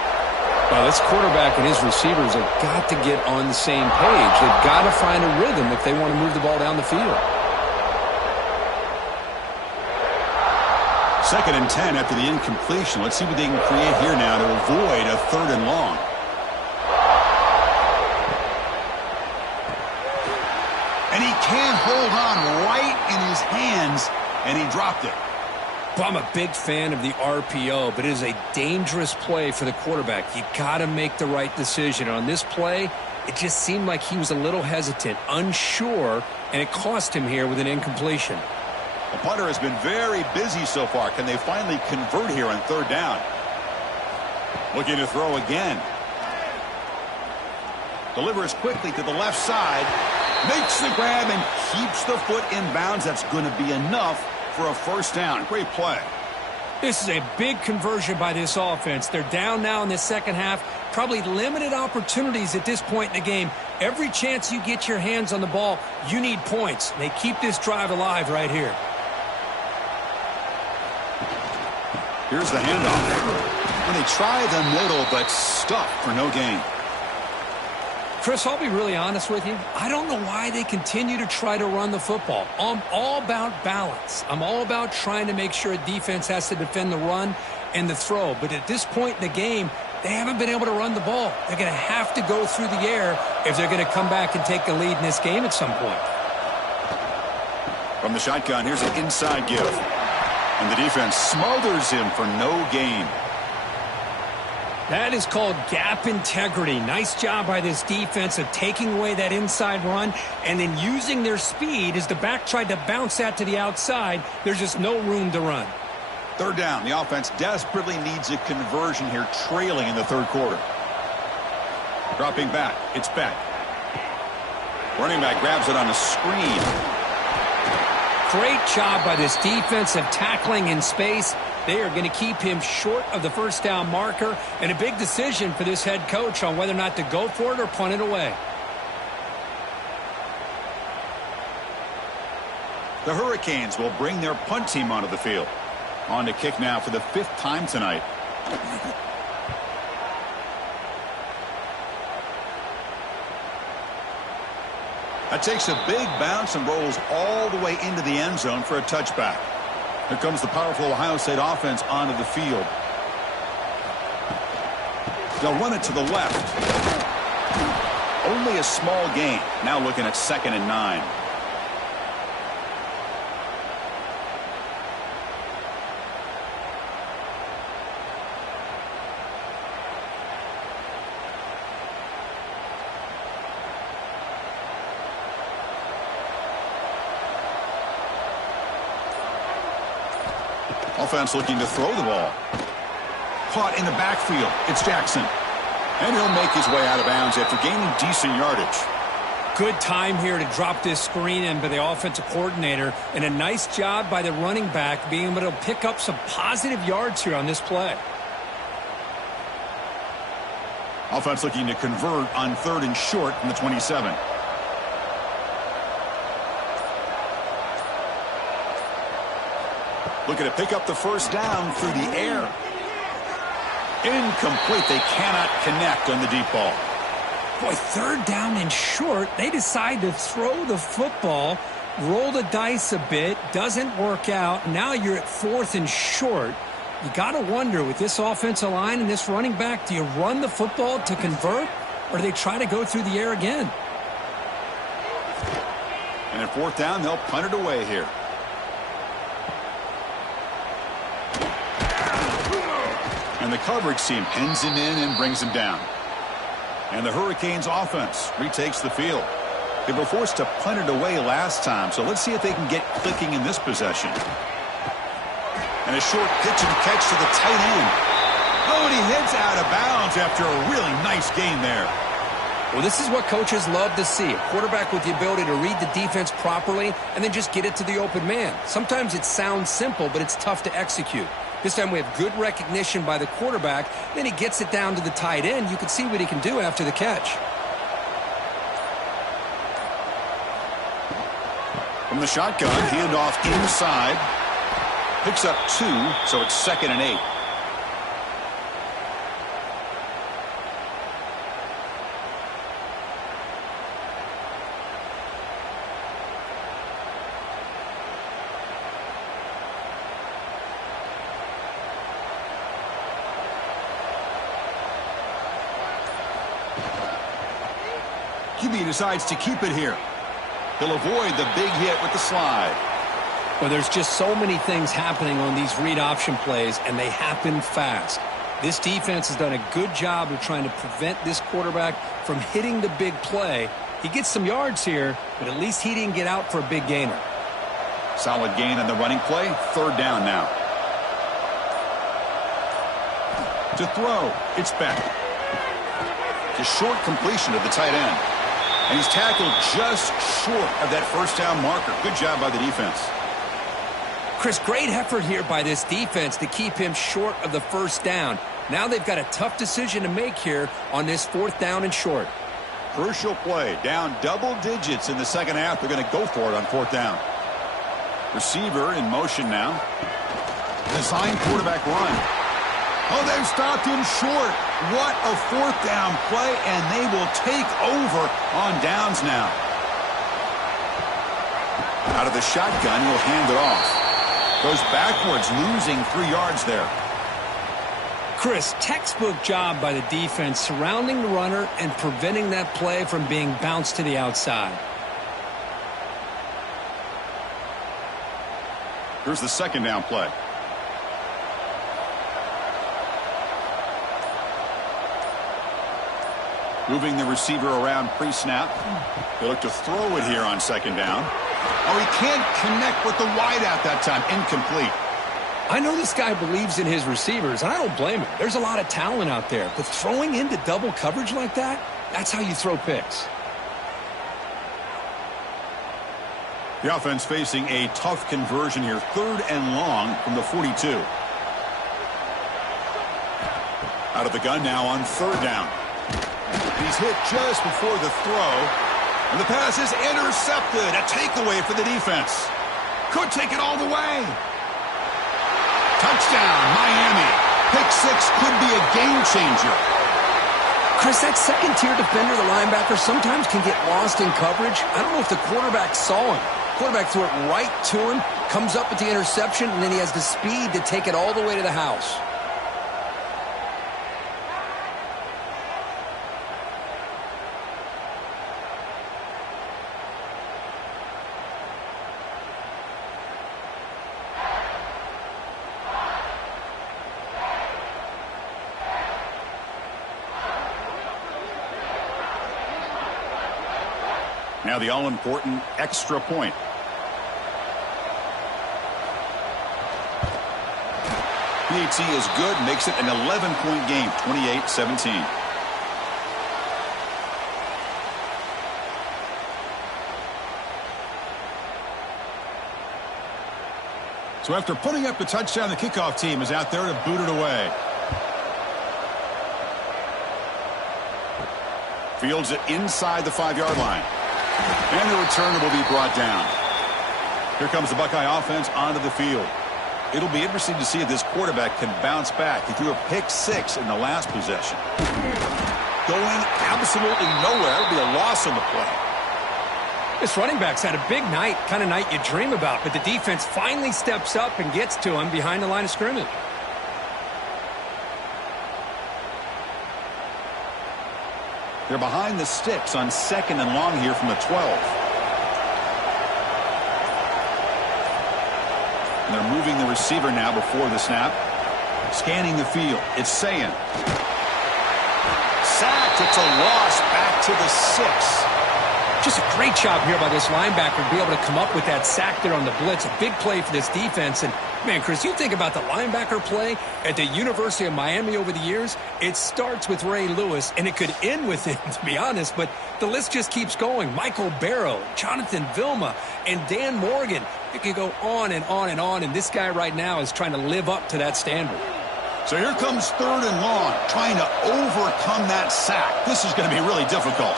Well, this quarterback and his receivers have got to get on the same page. They've got to find a rhythm if they want to move the ball down the field. 2nd and 10 after the incompletion. Let's see what they can create here now to avoid a 3rd and long. And he can't hold on right in his hands, and he dropped it. Well, I'm a big fan of the RPO, but it is a dangerous play for the quarterback. You got to make the right decision. On this play, it just seemed like he was a little hesitant, unsure, and it cost him here with an incompletion. The punter has been very busy so far. Can they finally convert here on 3rd down? Looking to throw again. Delivers quickly to the left side. Makes the grab and keeps the foot in bounds. That's going to be enough for a first down. Great play. This is a big conversion by this offense. They're down now in the second half. Probably limited opportunities at this point in the game. Every chance you get your hands on the ball, you need points. They keep this drive alive right here. Here's the handoff. And they try the middle, but stuffed for no gain. Chris, I'll be really honest with you. I don't know why they continue to try to run the football. I'm all about balance. I'm all about trying to make sure a defense has to defend the run and the throw. But at this point in the game, they haven't been able to run the ball. They're going to have to go through the air if they're going to come back and take the lead in this game at some point. From the shotgun, here's an inside give. And the defense smothers him for no gain. That is called gap integrity. Nice job by this defense of taking away that inside run and then using their speed as the back tried to bounce that to the outside. There's just no room to run. 3rd down. The offense desperately needs a conversion here, trailing in the 3rd quarter. Dropping back. It's back. Running back grabs it on a screen. Great job by this defense of tackling in space. They are going to keep him short of the first down marker, and a big decision for this head coach on whether or not to go for it or punt it away. The Hurricanes will bring their punt team onto the field. On to kick now for the 5th time tonight. That takes a big bounce and rolls all the way into the end zone for a touchback. Here comes the powerful Ohio State offense onto the field. They'll run it to the left. Only a small gain. Now looking at 2nd and 9. Offense looking to throw the ball. Caught in the backfield. It's Jackson. And he'll make his way out of bounds after gaining decent yardage. Good time here to drop this screen in by the offensive coordinator. And a nice job by the running back being able to pick up some positive yards here on this play. Offense looking to convert on 3rd and short from the 27. Looking to pick up the first down through the air. Incomplete. They cannot connect on the deep ball. Boy, 3rd down and short. They decide to throw the football, roll the dice a bit, doesn't work out. Now you're at 4th and short. You got to wonder, with this offensive line and this running back, do you run the football to convert, or do they try to go through the air again? And at fourth down, they'll punt it away here. And the coverage team pins him in and brings him down. And the Hurricanes offense retakes the field. They were forced to punt it away last time, so let's see if they can get clicking in this possession. And a short pitch and catch to the tight end. Oh, and he heads out of bounds after a really nice gain there. Well, this is what coaches love to see. A quarterback with the ability to read the defense properly and then just get it to the open man. Sometimes it sounds simple, but it's tough to execute. This time we have good recognition by the quarterback. Then he gets it down to the tight end. You can see what he can do after the catch. From the shotgun, handoff inside. Picks up 2, so it's 2nd and 8. QB decides to keep it here. He'll avoid the big hit with the slide. Well, there's just so many things happening on these read option plays, and they happen fast. This defense has done a good job of trying to prevent this quarterback from hitting the big play. He gets some yards here, but at least he didn't get out for a big gainer. Solid gain on the running play. 3rd down now. To throw, it's Beck. It's a short completion to the tight end. And he's tackled just short of that first down marker. Good job by the defense. Chris, great effort here by this defense to keep him short of the first down. Now they've got a tough decision to make here on this 4th down and short. Crucial play. Down double digits in the second half. They're going to go for it on 4th down. Receiver in motion now. Design quarterback run. Oh, they've stopped him short. What a 4th down play, and they will take over on downs now. Out of the shotgun, he'll hand it off. Goes backwards, losing 3 yards there. Chris, textbook job by the defense surrounding the runner and preventing that play from being bounced to the outside. Here's the 2nd down play. Moving the receiver around pre-snap. They look to throw it here on 2nd down. Oh, he can't connect with the wideout that time. Incomplete. I know this guy believes in his receivers, and I don't blame him. There's a lot of talent out there, but throwing into double coverage like that, that's how you throw picks. The offense facing a tough conversion here. 3rd and long from the 42. Out of the gun now on 3rd down. He's hit just before the throw. And the pass is intercepted. A takeaway for the defense. Could take it all the way. Touchdown, Miami. Pick 6 could be a game changer. Chris, that second-tier defender, the linebacker, sometimes can get lost in coverage. I don't know if the quarterback saw him. Quarterback threw it right to him, comes up with the interception, and then he has the speed to take it all the way to the house. Now the all-important extra point. PAT is good, makes it an 11-point game, 28-17. So after putting up the touchdown, the kickoff team is out there to boot it away. Fields it inside the 5-yard line. And the return will be brought down. Here comes the Buckeye offense onto the field. It'll be interesting to see if this quarterback can bounce back. He threw a pick 6 in the last possession. Going absolutely nowhere. It'll be a loss on the play. This running back's had a big night, kind of night you dream about, but the defense finally steps up and gets to him behind the line of scrimmage. They're behind the sticks on 2nd and long here from the 12. And they're moving the receiver now before the snap. Scanning the field. It's Sayan. Sacked. It's a loss back to the 6. Just a great job here by this linebacker to be able to come up with that sack there on the blitz. A big play for this defense. And, man, Chris, you think about the linebacker play at the University of Miami over the years, it starts with Ray Lewis, and it could end with him, to be honest. But the list just keeps going. Michael Barrow, Jonathan Vilma, and Dan Morgan. It could go on and on and on, and this guy right now is trying to live up to that standard. So here comes 3rd and long, trying to overcome that sack. This is going to be really difficult.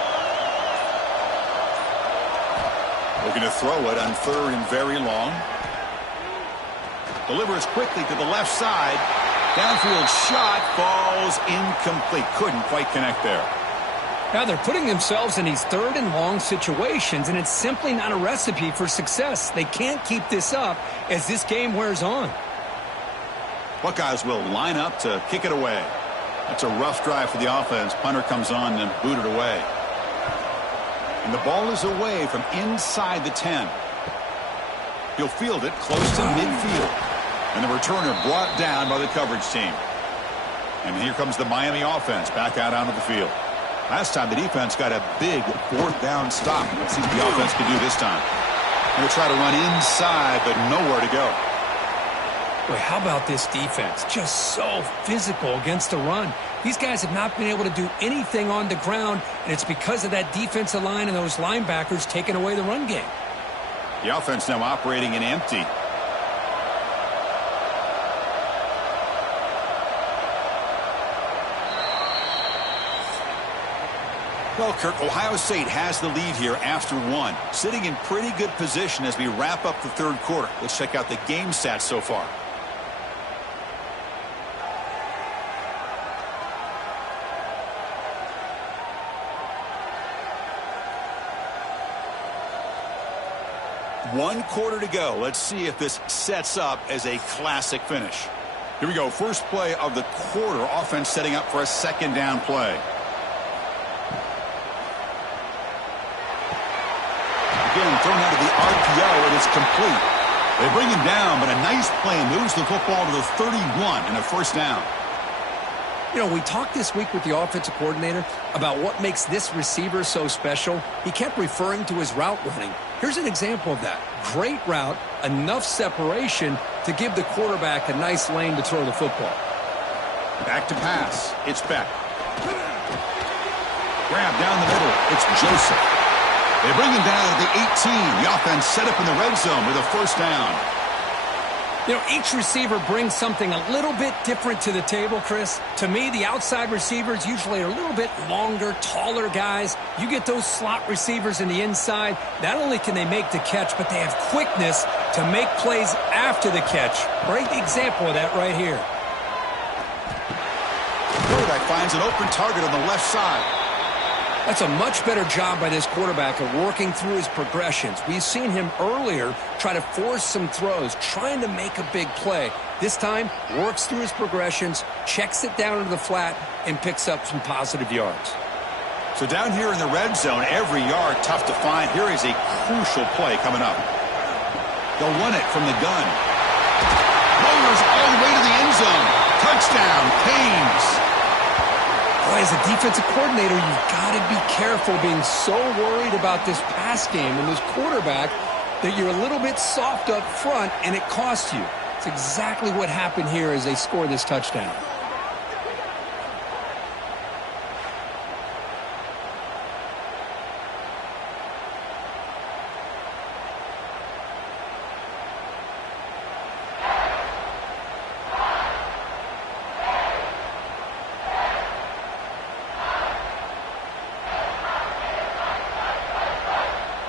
Looking to throw it on 3rd and very long. Delivers quickly to the left side. Downfield shot falls incomplete. Couldn't quite connect there. Now they're putting themselves in these 3rd and long situations, and it's simply not a recipe for success. They can't keep this up as this game wears on. Buckeyes will line up to kick it away. That's a rough drive for the offense. Punter comes on and booted away. And the ball is away from inside the 10. He'll field it close to midfield. And the returner brought down by the coverage team. And here comes the Miami offense back out onto the field. Last time the defense got a big 4th down stop. Let's see what the offense can do this time. Going to try to run inside, but nowhere to go. Boy, how about this defense? Just so physical against the run. These guys have not been able to do anything on the ground, and it's because of that defensive line and those linebackers taking away the run game. The offense now operating in empty. Well, Kirk, Ohio State has the lead here after 1. Sitting in pretty good position as we wrap up the 3rd quarter. Let's check out the game stats so far. One quarter to go. Let's see if this sets up as a classic finish. Here we go. First play of the quarter. Offense setting up for a 2nd down play. Again, thrown out of the RPO, and it's complete. They bring him down, but a nice play moves the football to the 31 and a 1st down. You know, we talked this week with the offensive coordinator about what makes this receiver so special. He kept referring to his route running. Here's an example of that. Great route, enough separation to give the quarterback a nice lane to throw the football. Back to pass. It's Beck. Grab down the middle. It's Joseph. They bring him down to the 18. The offense set up in the red zone with a 1st down. You know, each receiver brings something a little bit different to the table, Chris. To me, the outside receivers usually are a little bit longer, taller guys. You get those slot receivers in the inside. Not only can they make the catch, but they have quickness to make plays after the catch. Great example of that right here. Quarterback finds an open target on the left side. That's a much better job by this quarterback of working through his progressions. We've seen him earlier try to force some throws, trying to make a big play. This time, works through his progressions, checks it down into the flat, and picks up some positive yards. So down here in the red zone, every yard tough to find. Here is a crucial play coming up. They'll run it from the gun. Rolls all the way to the end zone. Touchdown, Canes. Boy, as a defensive coordinator, you've got to be careful being so worried about this pass game and this quarterback that you're a little bit soft up front and it costs you. It's exactly what happened here as they score this touchdown.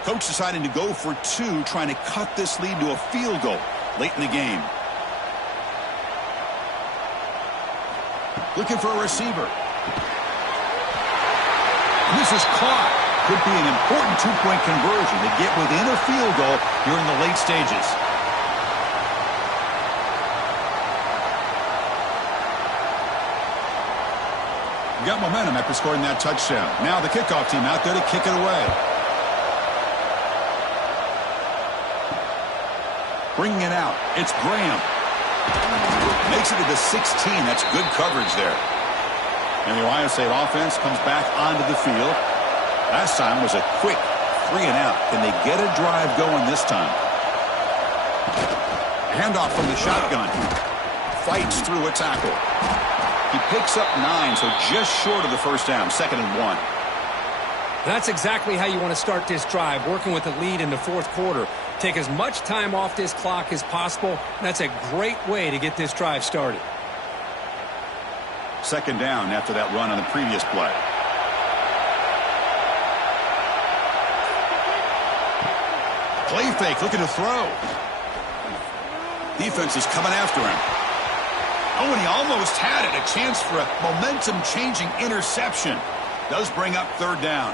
Coach deciding to go for 2, trying to cut this lead to a field goal late in the game. Looking for a receiver. And this is caught. Could be an important 2-point conversion to get within a field goal here in the late stages. Got momentum after scoring that touchdown. Now the kickoff team out there to kick it away. Bringing it out. It's Graham. Makes it to the 16. That's good coverage there. And the Ohio State offense comes back onto the field. Last time was a quick 3-and-out. Can they get a drive going this time? Handoff from the shotgun. Fights through a tackle. He picks up 9, so just short of the first down. 2nd and 1. That's exactly how you want to start this drive, working with the lead in the fourth quarter. Take as much time off this clock as possible. That's a great way to get this drive started. 2nd down after that run on the previous play. Play fake, looking to throw. Defense is coming after him. Oh, and he almost had it. A chance for a momentum-changing interception. Does bring up 3rd down.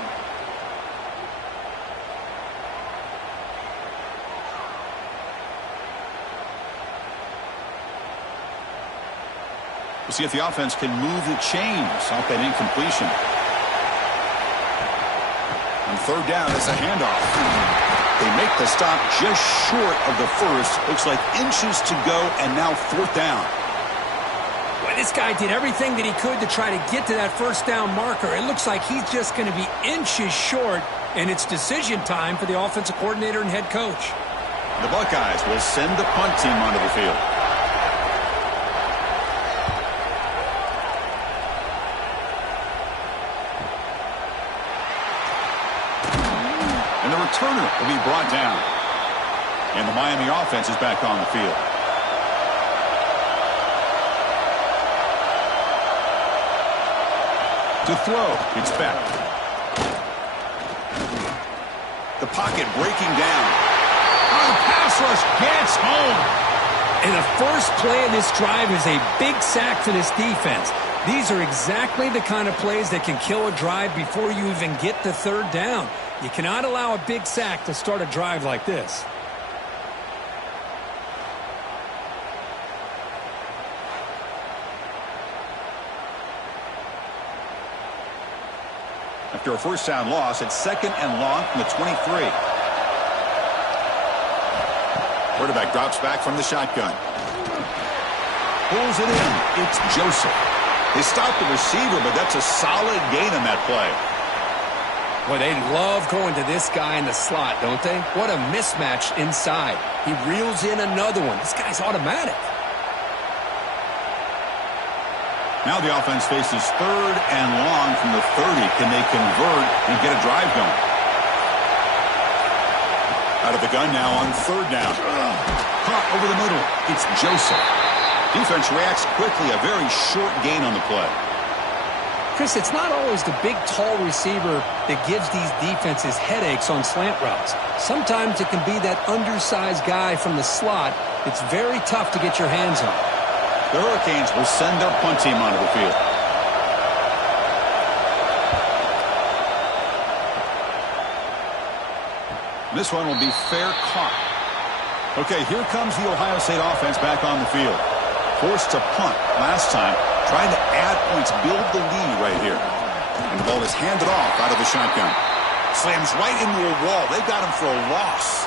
We'll see if the offense can move the chains off that incompletion. On 3rd down, it's a handoff. They make the stop just short of the first. Looks like inches to go, and now 4th down. Well, this guy did everything that he could to try to get to that first down marker. It looks like he's just going to be inches short, and it's decision time for the offensive coordinator and head coach. The Buckeyes will send the punt team onto the field. And the returner will be brought down. And the Miami offense is back on the field. To throw, it's back. The pocket breaking down. Oh, the pass rush gets home. And the first play of this drive is a big sack for this defense. These are exactly the kind of plays that can kill a drive before you even get to 3rd down. You cannot allow a big sack to start a drive like this. After a first down loss, it's 2nd and long from the 23. Quarterback drops back from the shotgun. Pulls it in. It's Joseph. They stop the receiver, but that's a solid gain on that play. Boy, they love going to this guy in the slot, don't they? What a mismatch inside. He reels in another one. This guy's automatic. Now the offense faces 3rd and long from the 30. Can they convert and get a drive going? Out of the gun now on 3rd down. Caught over the middle. It's Joseph. Defense reacts quickly. A very short gain on the play. Chris, it's not always the big, tall receiver that gives these defenses headaches on slant routes. Sometimes it can be that undersized guy from the slot. It's very tough to get your hands on. The Hurricanes will send their punt team onto the field. This one will be fair caught. Okay, here comes the Ohio State offense back on the field. Forced to punt last time. Trying to add points, build the lead right here. And the ball is handed off out of the shotgun. Slams right into a wall. They got him for a loss.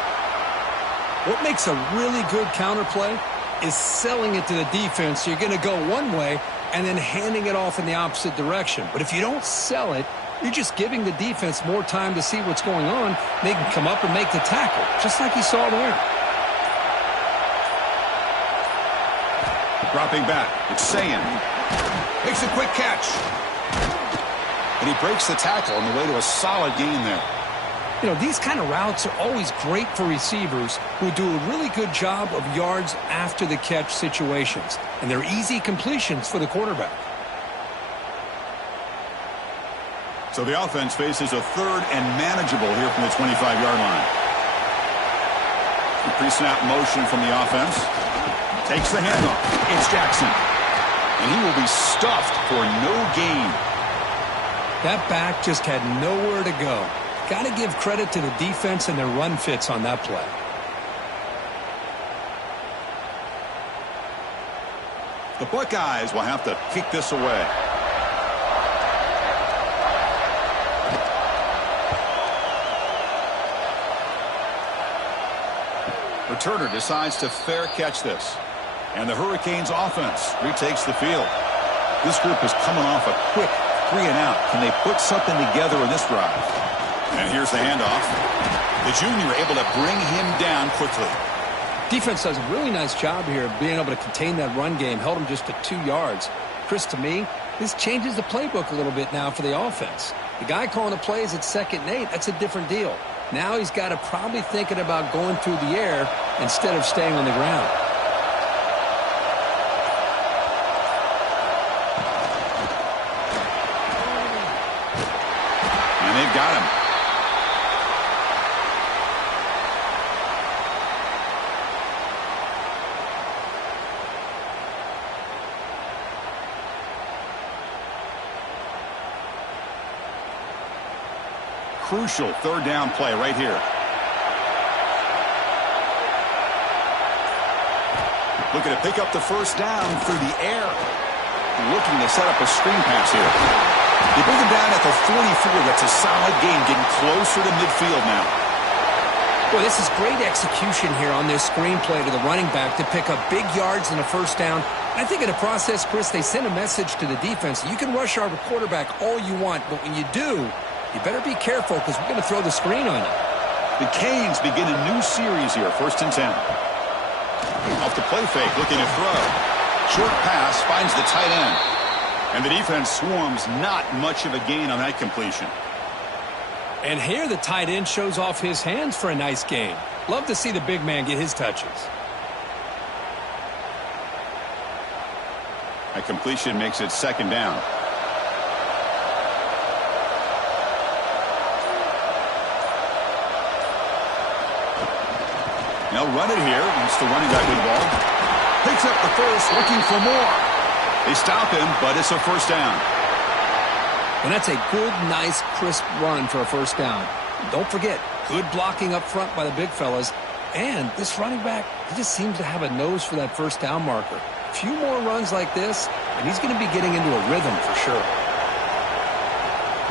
What makes a really good counterplay is selling it to the defense. So you're going to go one way and then handing it off in the opposite direction. But if you don't sell it, you're just giving the defense more time to see what's going on. They can come up and make the tackle, just like you saw there. Dropping back, it's Sayin. Makes a quick catch. And he breaks the tackle on the way to a solid gain there. You know, these kind of routes are always great for receivers who do a really good job of yards after the catch situations. And they're easy completions for the quarterback. So the offense faces a 3rd and manageable here from the 25-yard line. The pre-snap motion from the offense. Takes the handoff. It's Jackson. And he will be stuffed for no gain. That back just had nowhere to go. Got to give credit to the defense and their run fits on that play. The Buckeyes will have to kick this away. Returner decides to fair catch this. And the Hurricanes offense retakes the field. This group is coming off a quick 3-and-out. Can they put something together in this drive? And here's the handoff. The junior able to bring him down quickly. Defense does a really nice job here of being able to contain that run game. Held him just to 2 yards. Chris, to me, this changes the playbook a little bit now for the offense. The guy calling the plays at 2nd and 8, that's a different deal. Now he's got to probably thinking about going through the air instead of staying on the ground. And they've got him. Crucial 3rd down play right here. Looking to pick up the 1st down through the air. Looking to set up a screen pass here. They bring him down at the 44. That's a solid gain, getting closer to midfield now. Boy, this is great execution here on this screen play to the running back to pick up big yards and a 1st down. I think in the process, Chris, they send a message to the defense. You can rush our quarterback all you want, but when you do, you better be careful because we're going to throw the screen on you. The Canes begin a new series here, 1st and 10. Off the play fake, looking to throw. Short pass finds the tight end. And the defense swarms, not much of a gain on that completion. And here the tight end shows off his hands for a nice gain. Love to see the big man get his touches. That completion makes it 2nd down. They'll run it here. It's the running back with the ball. Picks up the 1st, looking for more. They stop him, but it's a 1st down. And that's a good, nice, crisp run for a 1st down. Don't forget, good blocking up front by the big fellas. And this running back, he just seems to have a nose for that 1st down marker. A few more runs like this, and he's going to be getting into a rhythm for sure.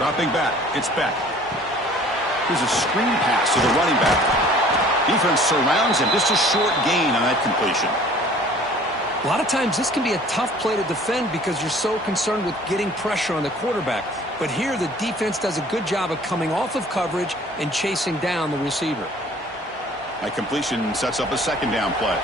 Dropping back, it's Beck. Here's a screen pass to the running back. Defense surrounds him. Just a short gain on that completion. A lot of times this can be a tough play to defend because you're so concerned with getting pressure on the quarterback. But here the defense does a good job of coming off of coverage and chasing down the receiver. That completion sets up a 2nd down play.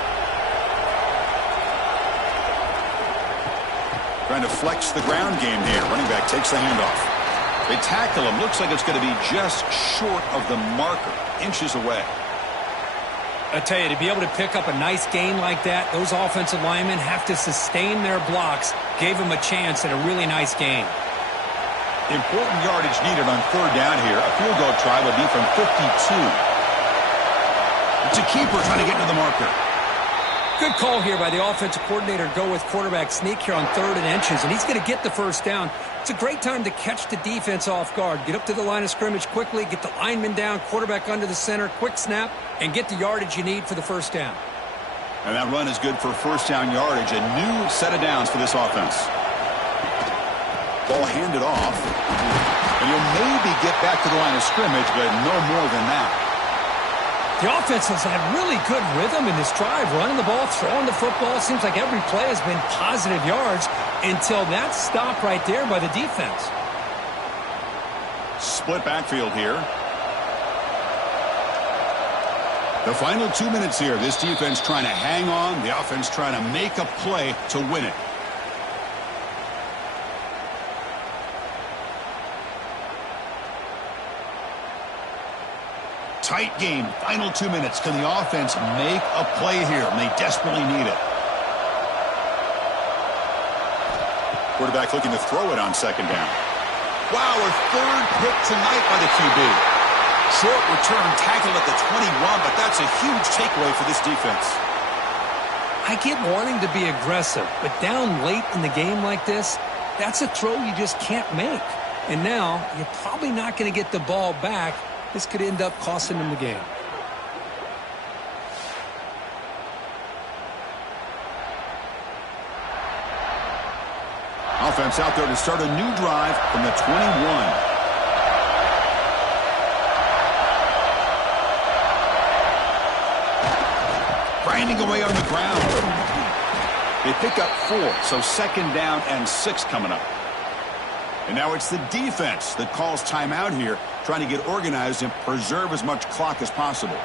Trying to flex the ground game here. Running back takes the handoff. They tackle him. Looks like it's going to be just short of the marker. Inches away. I tell you, to be able to pick up a nice gain like that, those offensive linemen have to sustain their blocks. Gave them a chance at a really nice gain. Important yardage needed on 3rd down here. A field goal try will be from 52. It's a keeper trying to get to the marker. Good call here by the offensive coordinator to go with quarterback sneak here on 3rd and inches, and he's going to get the 1st down. It's a great time to catch the defense off guard. Get up to the line of scrimmage quickly, get the lineman down, quarterback under the center, quick snap, and get the yardage you need for the 1st down. And that run is good for 1st down yardage. A new set of downs for this offense. Ball handed off. And you'll maybe get back to the line of scrimmage, but no more than that. The offense has had really good rhythm in this drive, running the ball, throwing the football. Seems like every play has been positive yards until that stop right there by the defense. Split backfield here. The final 2 minutes here. This defense trying to hang on. The offense trying to make a play to win it. Tight game. Final 2 minutes. Can the offense make a play here? And they desperately need it. Quarterback looking to throw it on 2nd down. Wow, a 3rd pick tonight by the QB. Short return, tackled at the 21, but that's a huge takeaway for this defense. I get wanting to be aggressive, but down late in the game like this, that's a throw you just can't make. And now, you're probably not going to get the ball back. This could end up costing them the game. Offense out there to start a new drive from the 21. grinding away on the ground. They pick up 4, so 2nd down and 6 coming up. And now it's the defense that calls timeout here, trying to get organized and preserve as much clock as possible.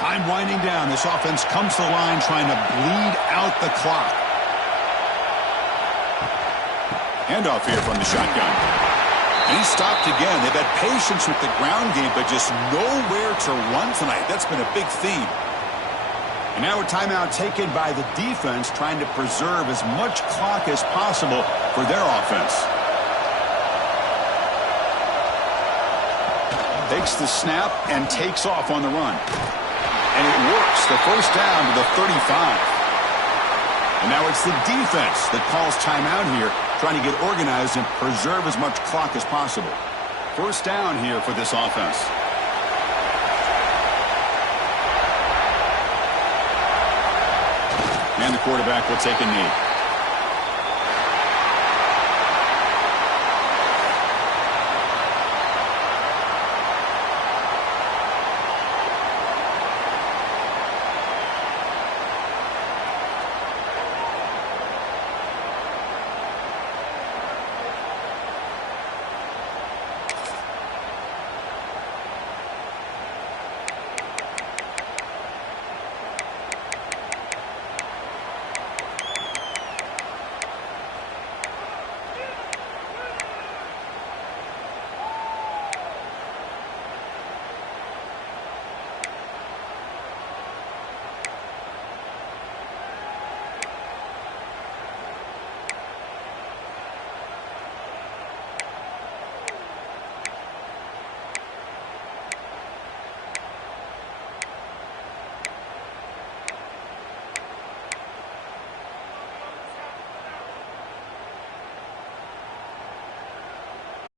Time winding down. This offense comes to the line trying to bleed out the clock. Handoff here from the shotgun. And he's stopped again. They've had patience with the ground game, but just nowhere to run tonight. That's been a big theme. And now a timeout taken by the defense, trying to preserve as much clock as possible for their offense. Takes the snap and takes off on the run. And it works. The first down to the 35. And now it's the defense that calls timeout here, trying to get organized and preserve as much clock as possible. First down here for this offense. And the quarterback will take a knee.